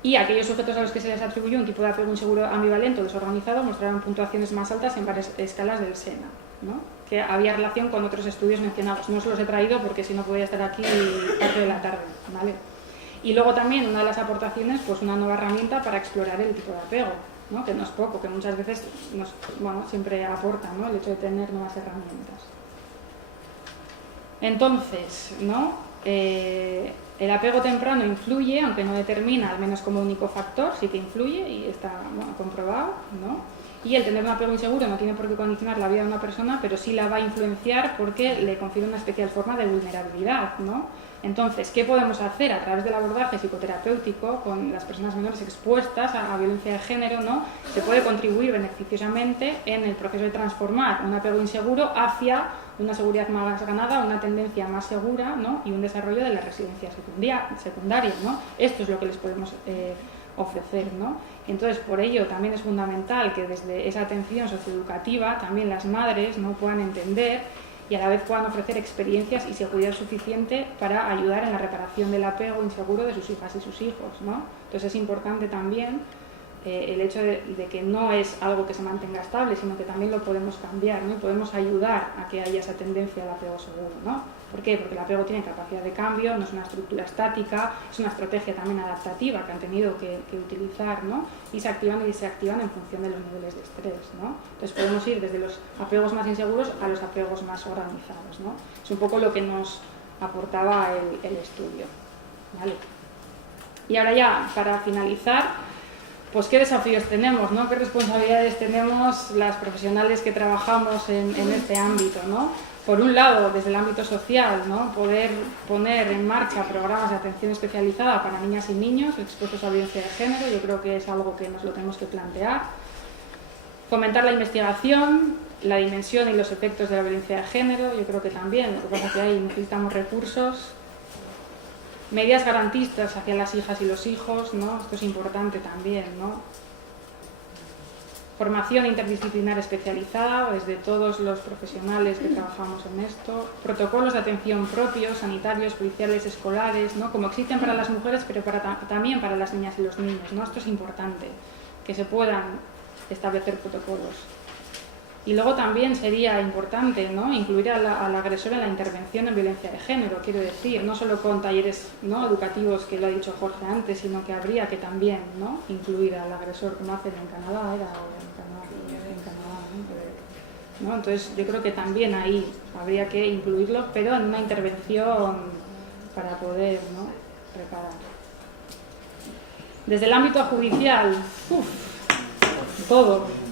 Y aquellos sujetos a los que se les atribuyó un tipo de apego inseguro ambivalente o desorganizado mostraron puntuaciones más altas en varias escalas del SENA, ¿no?, que había relación con otros estudios mencionados. No os los he traído porque si no podría estar aquí parte de la tarde, ¿vale? Y luego también una de las aportaciones, pues una nueva herramienta para explorar el tipo de apego, ¿no? Que no es poco, que muchas veces siempre aporta, ¿no? El hecho de tener nuevas herramientas. Entonces, ¿no? El apego temprano influye, aunque no determina, al menos como único factor, sí que influye y está comprobado, ¿no? Y el tener un apego inseguro no tiene por qué condicionar la vida de una persona, pero sí la va a influenciar porque le confiere una especial forma de vulnerabilidad, ¿no? Entonces, ¿qué podemos hacer a través del abordaje psicoterapéutico con las personas menores expuestas a violencia de género, ¿no? Se puede contribuir beneficiosamente en el proceso de transformar un apego inseguro hacia una seguridad más ganada, una tendencia más segura, ¿no? Y un desarrollo de la resiliencia secundaria, ¿no? Esto es lo que les podemos ofrecer, ¿no? Entonces, por ello también es fundamental que desde esa atención socioeducativa también las madres, ¿no? Puedan entender y a la vez puedan ofrecer experiencias y seguridad suficiente para ayudar en la reparación del apego inseguro de sus hijas y sus hijos, ¿no? Entonces es importante también el hecho de que no es algo que se mantenga estable, sino que también lo podemos cambiar, ¿no? Y podemos ayudar a que haya esa tendencia al apego seguro, ¿no? ¿Por qué? Porque el apego tiene capacidad de cambio, no es una estructura estática, es una estrategia también adaptativa que han tenido que utilizar, ¿no? Y se activan y desactivan en función de los niveles de estrés, ¿no? Entonces podemos ir desde los apegos más inseguros a los apegos más organizados, ¿no? Es un poco lo que nos aportaba el estudio, ¿vale? Y ahora ya, para finalizar, pues qué desafíos tenemos, ¿no? Qué responsabilidades tenemos las profesionales que trabajamos en este ámbito, ¿no? Por un lado, desde el ámbito social, ¿no? Poder poner en marcha programas de atención especializada para niñas y niños expuestos a violencia de género, yo creo que es algo que nos lo tenemos que plantear. Fomentar la investigación, la dimensión y los efectos de la violencia de género, yo creo que también, lo que pasa es que ahí necesitamos recursos. Medidas garantistas hacia las hijas y los hijos, ¿no? Esto es importante también, ¿no? Formación interdisciplinar especializada desde todos los profesionales que trabajamos en esto. Protocolos de atención propios, sanitarios, policiales, escolares, ¿no? Como existen para las mujeres, pero también para las niñas y los niños, ¿no? Esto es importante, que se puedan establecer protocolos. Y luego también sería importante, ¿no? Incluir al agresor en la intervención en violencia de género, quiero decir, no solo con talleres, ¿no? Educativos, que lo ha dicho Jorge antes, sino que habría que también, ¿no? Incluir al agresor, como hacen en Canadá, ¿no? Entonces yo creo que también ahí habría que incluirlo, pero en una intervención para poder, ¿no? Reparar. Desde el ámbito judicial, todo.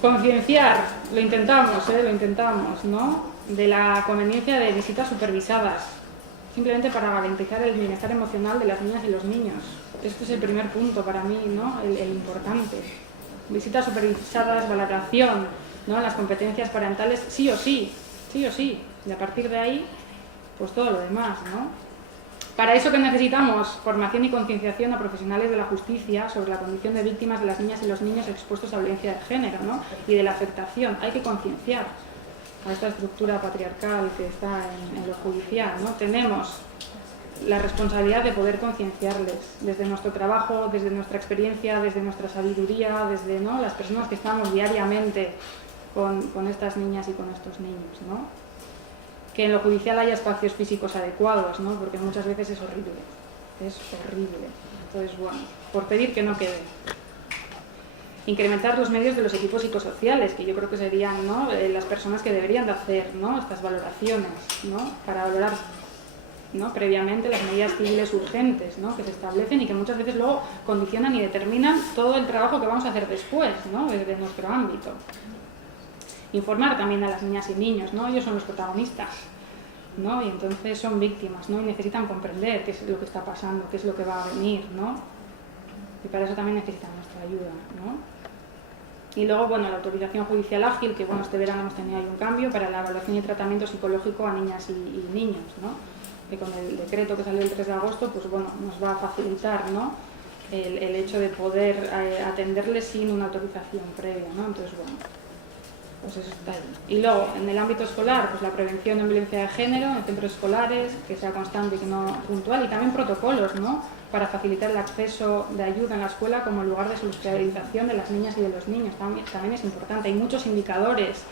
Concienciar, lo intentamos, ¿no? De la conveniencia de visitas supervisadas, simplemente para garantizar el bienestar emocional de las niñas y los niños. Este es el primer punto para mí, ¿no? El importante. Visitas supervisadas, valoración, ¿no? Las competencias parentales, sí o sí. Y a partir de ahí, pues todo lo demás, ¿no? Para eso que necesitamos formación y concienciación a profesionales de la justicia sobre la condición de víctimas de las niñas y los niños expuestos a violencia de género, ¿no? Y de la afectación. Hay que concienciar a esta estructura patriarcal que está en lo judicial, ¿no? Tenemos la responsabilidad de poder concienciarles desde nuestro trabajo, desde nuestra experiencia, desde nuestra sabiduría, desde, ¿no? Las personas que estamos diariamente con estas niñas y con estos niños, ¿no? Que en lo judicial haya espacios físicos adecuados, ¿no? Porque muchas veces es horrible. Entonces, bueno, por pedir que no quede. Incrementar los medios de los equipos psicosociales, que yo creo que serían, ¿no? Las personas que deberían de hacer, ¿no? Estas valoraciones, ¿no? Para valorar, ¿no? Previamente las medidas civiles urgentes, ¿no? Que se establecen y que muchas veces luego condicionan y determinan todo el trabajo que vamos a hacer después, ¿no? Desde nuestro ámbito. Informar también a las niñas y niños, ¿no? Ellos son los protagonistas, ¿no? Y entonces son víctimas, ¿no? Y necesitan comprender qué es lo que está pasando, qué es lo que va a venir, ¿no? Y para eso también necesitan nuestra ayuda, ¿no? Y luego, bueno, la autorización judicial ágil, que bueno, este verano hemos tenido ahí un cambio para la evaluación y tratamiento psicológico a niñas y niños, ¿no? Que con el decreto que salió el 3 de agosto, pues bueno, nos va a facilitar, ¿no? El hecho de poder atenderles sin una autorización previa, ¿no? Entonces, bueno, pues eso está ahí. Y luego, en el ámbito escolar, pues la prevención en violencia de género en centros escolares, que sea constante y que no puntual, y también protocolos, ¿no? Para facilitar el acceso de ayuda en la escuela como lugar de socialización de las niñas y de los niños. También es importante. Hay muchos indicadores,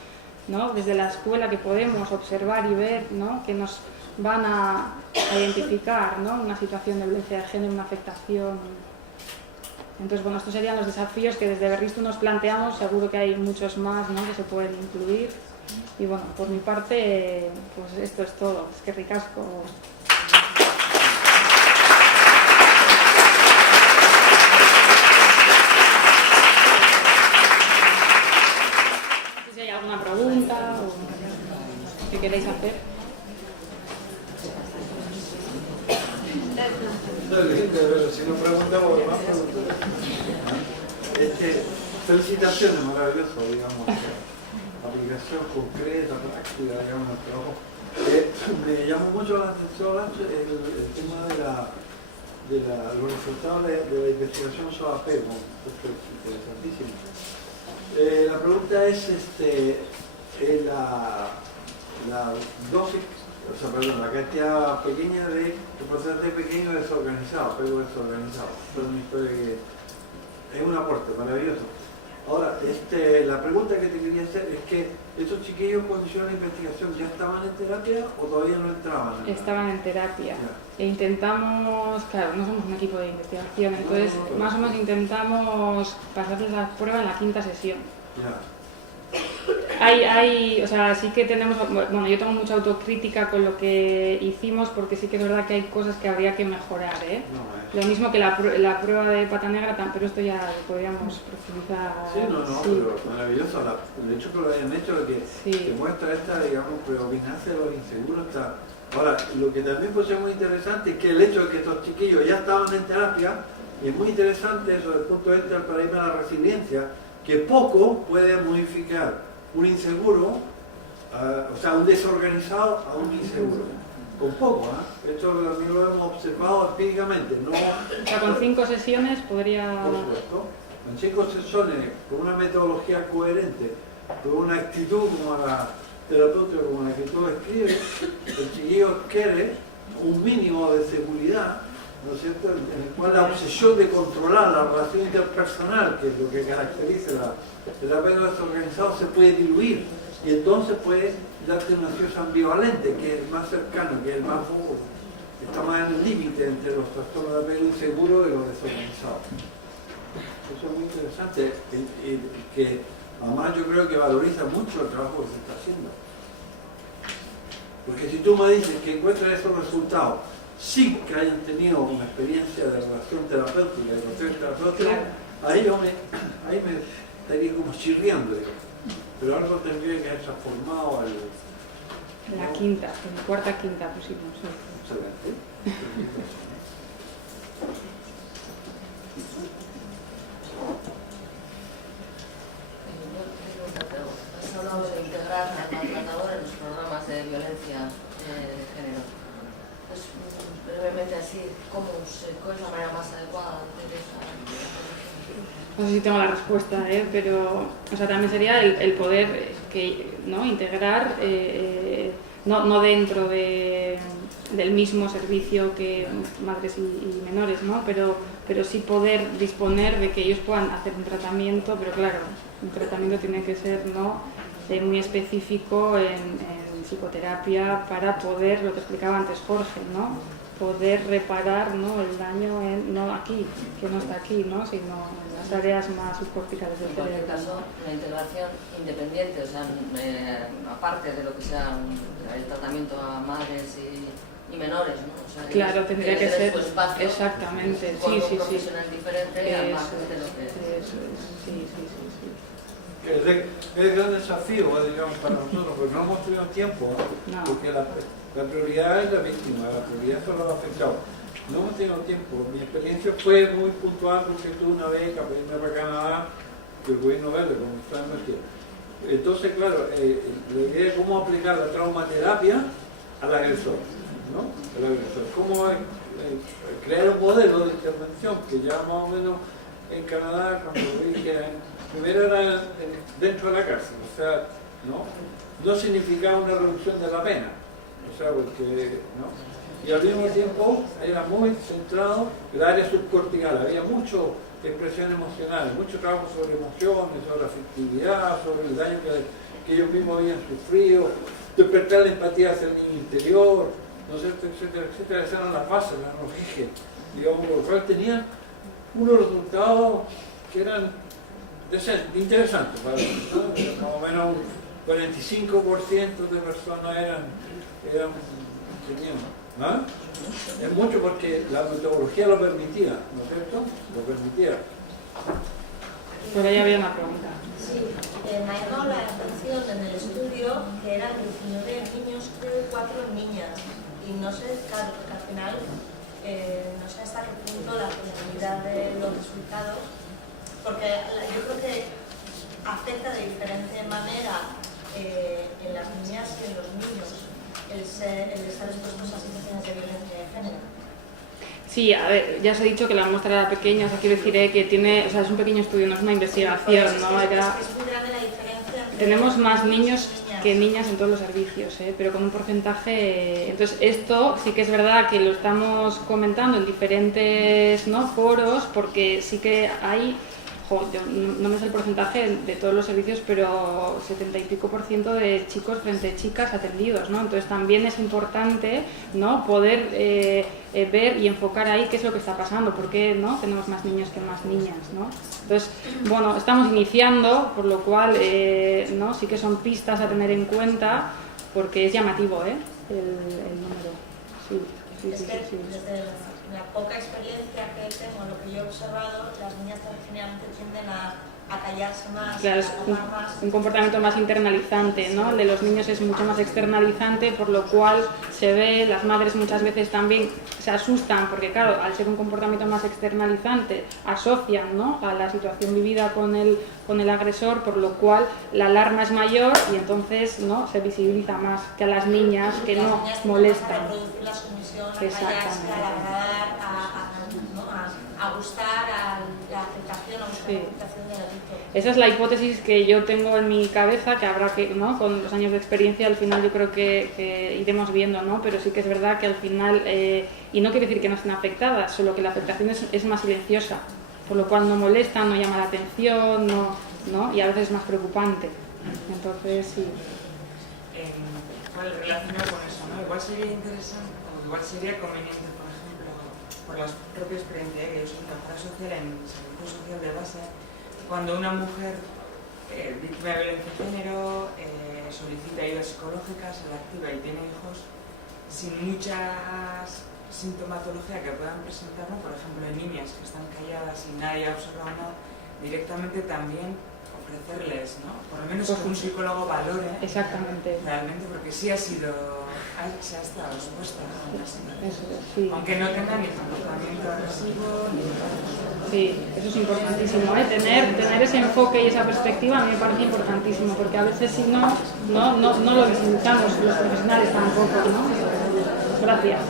¿no? Desde la escuela que podemos observar y ver, ¿no? Que nos van a identificar, ¿no? Una situación de violencia de género, una afectación. Entonces, bueno, estos serían los desafíos que desde Berriztu nos planteamos, seguro que hay muchos más, ¿no?, que se pueden incluir. Y bueno, por mi parte, pues esto es todo. Es que ricasco. Si hay alguna pregunta o que queréis hacer. Si no preguntamos, más preguntas. Felicitaciones, maravilloso, digamos, aplicación concreta, práctica, digamos, al trabajo. Me llamó mucho la atención el tema de los resultados de la investigación sobre apego. Esto es interesantísimo. La pregunta es la dosis, o sea, perdón, la cantidad pequeña de porcentaje pequeño desorganizado, apego desorganizado. Esto es una historia que es un aporte maravilloso. Ahora, la pregunta que te quería hacer es que ¿esos chiquillos cuando hicieron la investigación ya estaban en terapia o todavía no entraban? Estaban en terapia. E intentamos, claro, no somos un equipo de investigación, entonces más o menos intentamos pasarles la prueba en la 5ª sesión. Ya. O sea, sí que tenemos, bueno, yo tengo mucha autocrítica con lo que hicimos porque sí que es verdad que hay cosas que habría que mejorar, ¿eh? Lo mismo que la prueba de pata negra, pero esto ya lo podríamos profundizar. Sí, pero maravilloso. El hecho que lo hayan hecho, lo que demuestra digamos, predominancia de los inseguros está. Ahora, lo que también puede ser muy interesante es que el hecho de que estos chiquillos ya estaban en terapia, y es muy interesante eso desde el punto de vista del paradigma de la resiliencia, que poco puede modificar un inseguro, o sea, un desorganizado a un inseguro. Con poco, ¿eh? Esto también lo hemos observado empíricamente. No, o sea, con 5 sesiones podría... Por supuesto. En 5 sesiones, con una metodología coherente, con una actitud como la terapéutica, como la que tú describes, el chiquillo adquiere un mínimo de seguridad, ¿no es cierto?, en el cual la obsesión de controlar la relación interpersonal, que es lo que caracteriza el apego desorganizado, se puede diluir y entonces puede darte una situación ambivalente, que es el más cercano, que es el más está más en el límite entre los trastornos de apego inseguro y los desorganizados. Eso es muy interesante y que además yo creo que valoriza mucho el trabajo que se está haciendo. Porque si tú me dices que encuentras esos resultados sin que hayan tenido una experiencia de relación terapéutica, de relación terapéutica, ahí me estaría como chirriando, digo. Pero algo tendría que haber transformado La 5ª, en 4ª, 5ª pusimos. Excelente. Has hablado de integrar al maltratador en los programas de violencia de género. Pues brevemente así, ¿cuál es la manera más adecuada de hacer esa? No sé si tengo la respuesta, pero o sea, también sería el poder ¿no?, integrar, no dentro del mismo servicio que madres y menores, ¿no?, pero sí poder disponer de que ellos puedan hacer un tratamiento, pero claro, un tratamiento tiene que ser, ¿no?, muy específico en psicoterapia para poder, lo que explicaba antes Jorge, ¿no?, poder reparar, ¿no?, el daño no aquí, que no está aquí, ¿no?, sino en las áreas más subcorticales del cerebro. En cualquier caso, la integración independiente, o sea, aparte de lo que sea el tratamiento a madres y menores, ¿no? O sea, claro, tendría que ser su espacio, exactamente, con un sí. profesional diferente, al margen de lo que es. Sí. Es el gran desafío, digamos, para nosotros, porque no hemos tenido tiempo, ¿no? Porque la prioridad es la víctima, la prioridad son los afectados. No hemos tenido tiempo. Mi experiencia fue muy puntual porque tuve una beca para irme para Canadá, que el gobierno verde, como está metido. Entonces, claro, la idea es cómo aplicar la traumaterapia al agresor, ¿no? El agresor. Cómo crear un modelo de intervención que ya más o menos en Canadá, cuando vi que primero era dentro de la cárcel, o sea, no significaba una reducción de la pena, o sea, porque, ¿no? Y al mismo tiempo era muy centrado en el área subcortical, había mucha expresión emocional, mucho trabajo sobre emociones, sobre afectividad, sobre el daño que ellos mismos habían sufrido, despertar la empatía hacia el niño interior, ¿no es cierto?, etcétera, etcétera. Esas eran las bases, los ejes, digamos, por lo cual tenían unos resultados que eran interesantes para mí, ¿no? Más o menos un 45% de personas tenían, ¿no? Es mucho porque la metodología lo permitía, ¿no es cierto? Lo permitía. Por ahí había una pregunta. Sí, me ha llamado la atención en el estudio que eran 19 niños, creo, y 4 niñas. Y no sé, claro, porque al final no sé hasta qué punto la fiabilidad de los resultados, porque yo creo que afecta de diferente manera en las niñas y en los niños el estar expuestos a situaciones de violencia de género. Sí, a ver, ya os he dicho que la muestra era pequeña, o sea, quiero decir que tiene, o sea, es un pequeño estudio, no es una investigación, ¿no? Es muy grande la diferencia entre tenemos más niños niñas que niñas en todos los servicios, pero con un porcentaje. Entonces, esto sí que es verdad que lo estamos comentando en diferentes, ¿no?, foros, porque sí que hay, yo no me sé el porcentaje de todos los servicios, pero 70 y pico % de chicos frente a chicas atendidos, ¿no? Entonces también es importante, ¿no?, poder ver y enfocar ahí qué es lo que está pasando, por qué, ¿no?, tenemos más niños que más niñas, ¿no? Entonces, bueno, estamos iniciando, por lo cual, ¿no?, sí que son pistas a tener en cuenta, porque es llamativo, el número. Sí. Desde la poca experiencia que tengo, lo que yo he observado, las niñas generalmente tienden a callarse más, claro, es a tapar más. un comportamiento más internalizante, ¿no? El de los niños es mucho más externalizante, por lo cual se ve, las madres muchas veces también se asustan, porque claro, al ser un comportamiento más externalizante, asocian, ¿no?, a la situación vivida con el agresor, por lo cual la alarma es mayor y entonces, ¿no?, se visibiliza más que a las niñas que las no niñas molestan. A reproducir la sumisión, a callarse, a labrar, a gustar, a la aceptación, a buscar la aceptación del adulto. Esa es la hipótesis que yo tengo en mi cabeza, que habrá que, ¿no?, con los años de experiencia al final yo creo que iremos viendo, ¿no? Pero sí que es verdad que al final, y no quiere decir que no estén afectadas, solo que la afectación es más silenciosa, por lo cual no molesta, no llama la atención, ¿no? Y a veces es más preocupante. Entonces, sí. Relacionado con eso, ¿no? Igual sería interesante, o igual sería conveniente, por ejemplo, por la propia experiencia que yo soy trabajadora social en servicio social de base, cuando una mujer víctima de violencia de género solicita ayuda psicológica, se la activa y tiene hijos, sin mucha sintomatología que puedan presentar, ¿no?, por ejemplo, en niñas que están calladas y nadie ha observado nada, directamente también ofrecerles, ¿no?, por lo menos que un psicólogo valore. Exactamente. Realmente, porque sí se ha estado expuesta a una situación. Sí. Aunque no tenga ni comportamiento agresivo ni nada. Sí, eso es importantísimo, tener ese enfoque y esa perspectiva a mí me parece importantísimo, porque a veces si no lo visibilizamos los profesionales tampoco, ¿no? Gracias.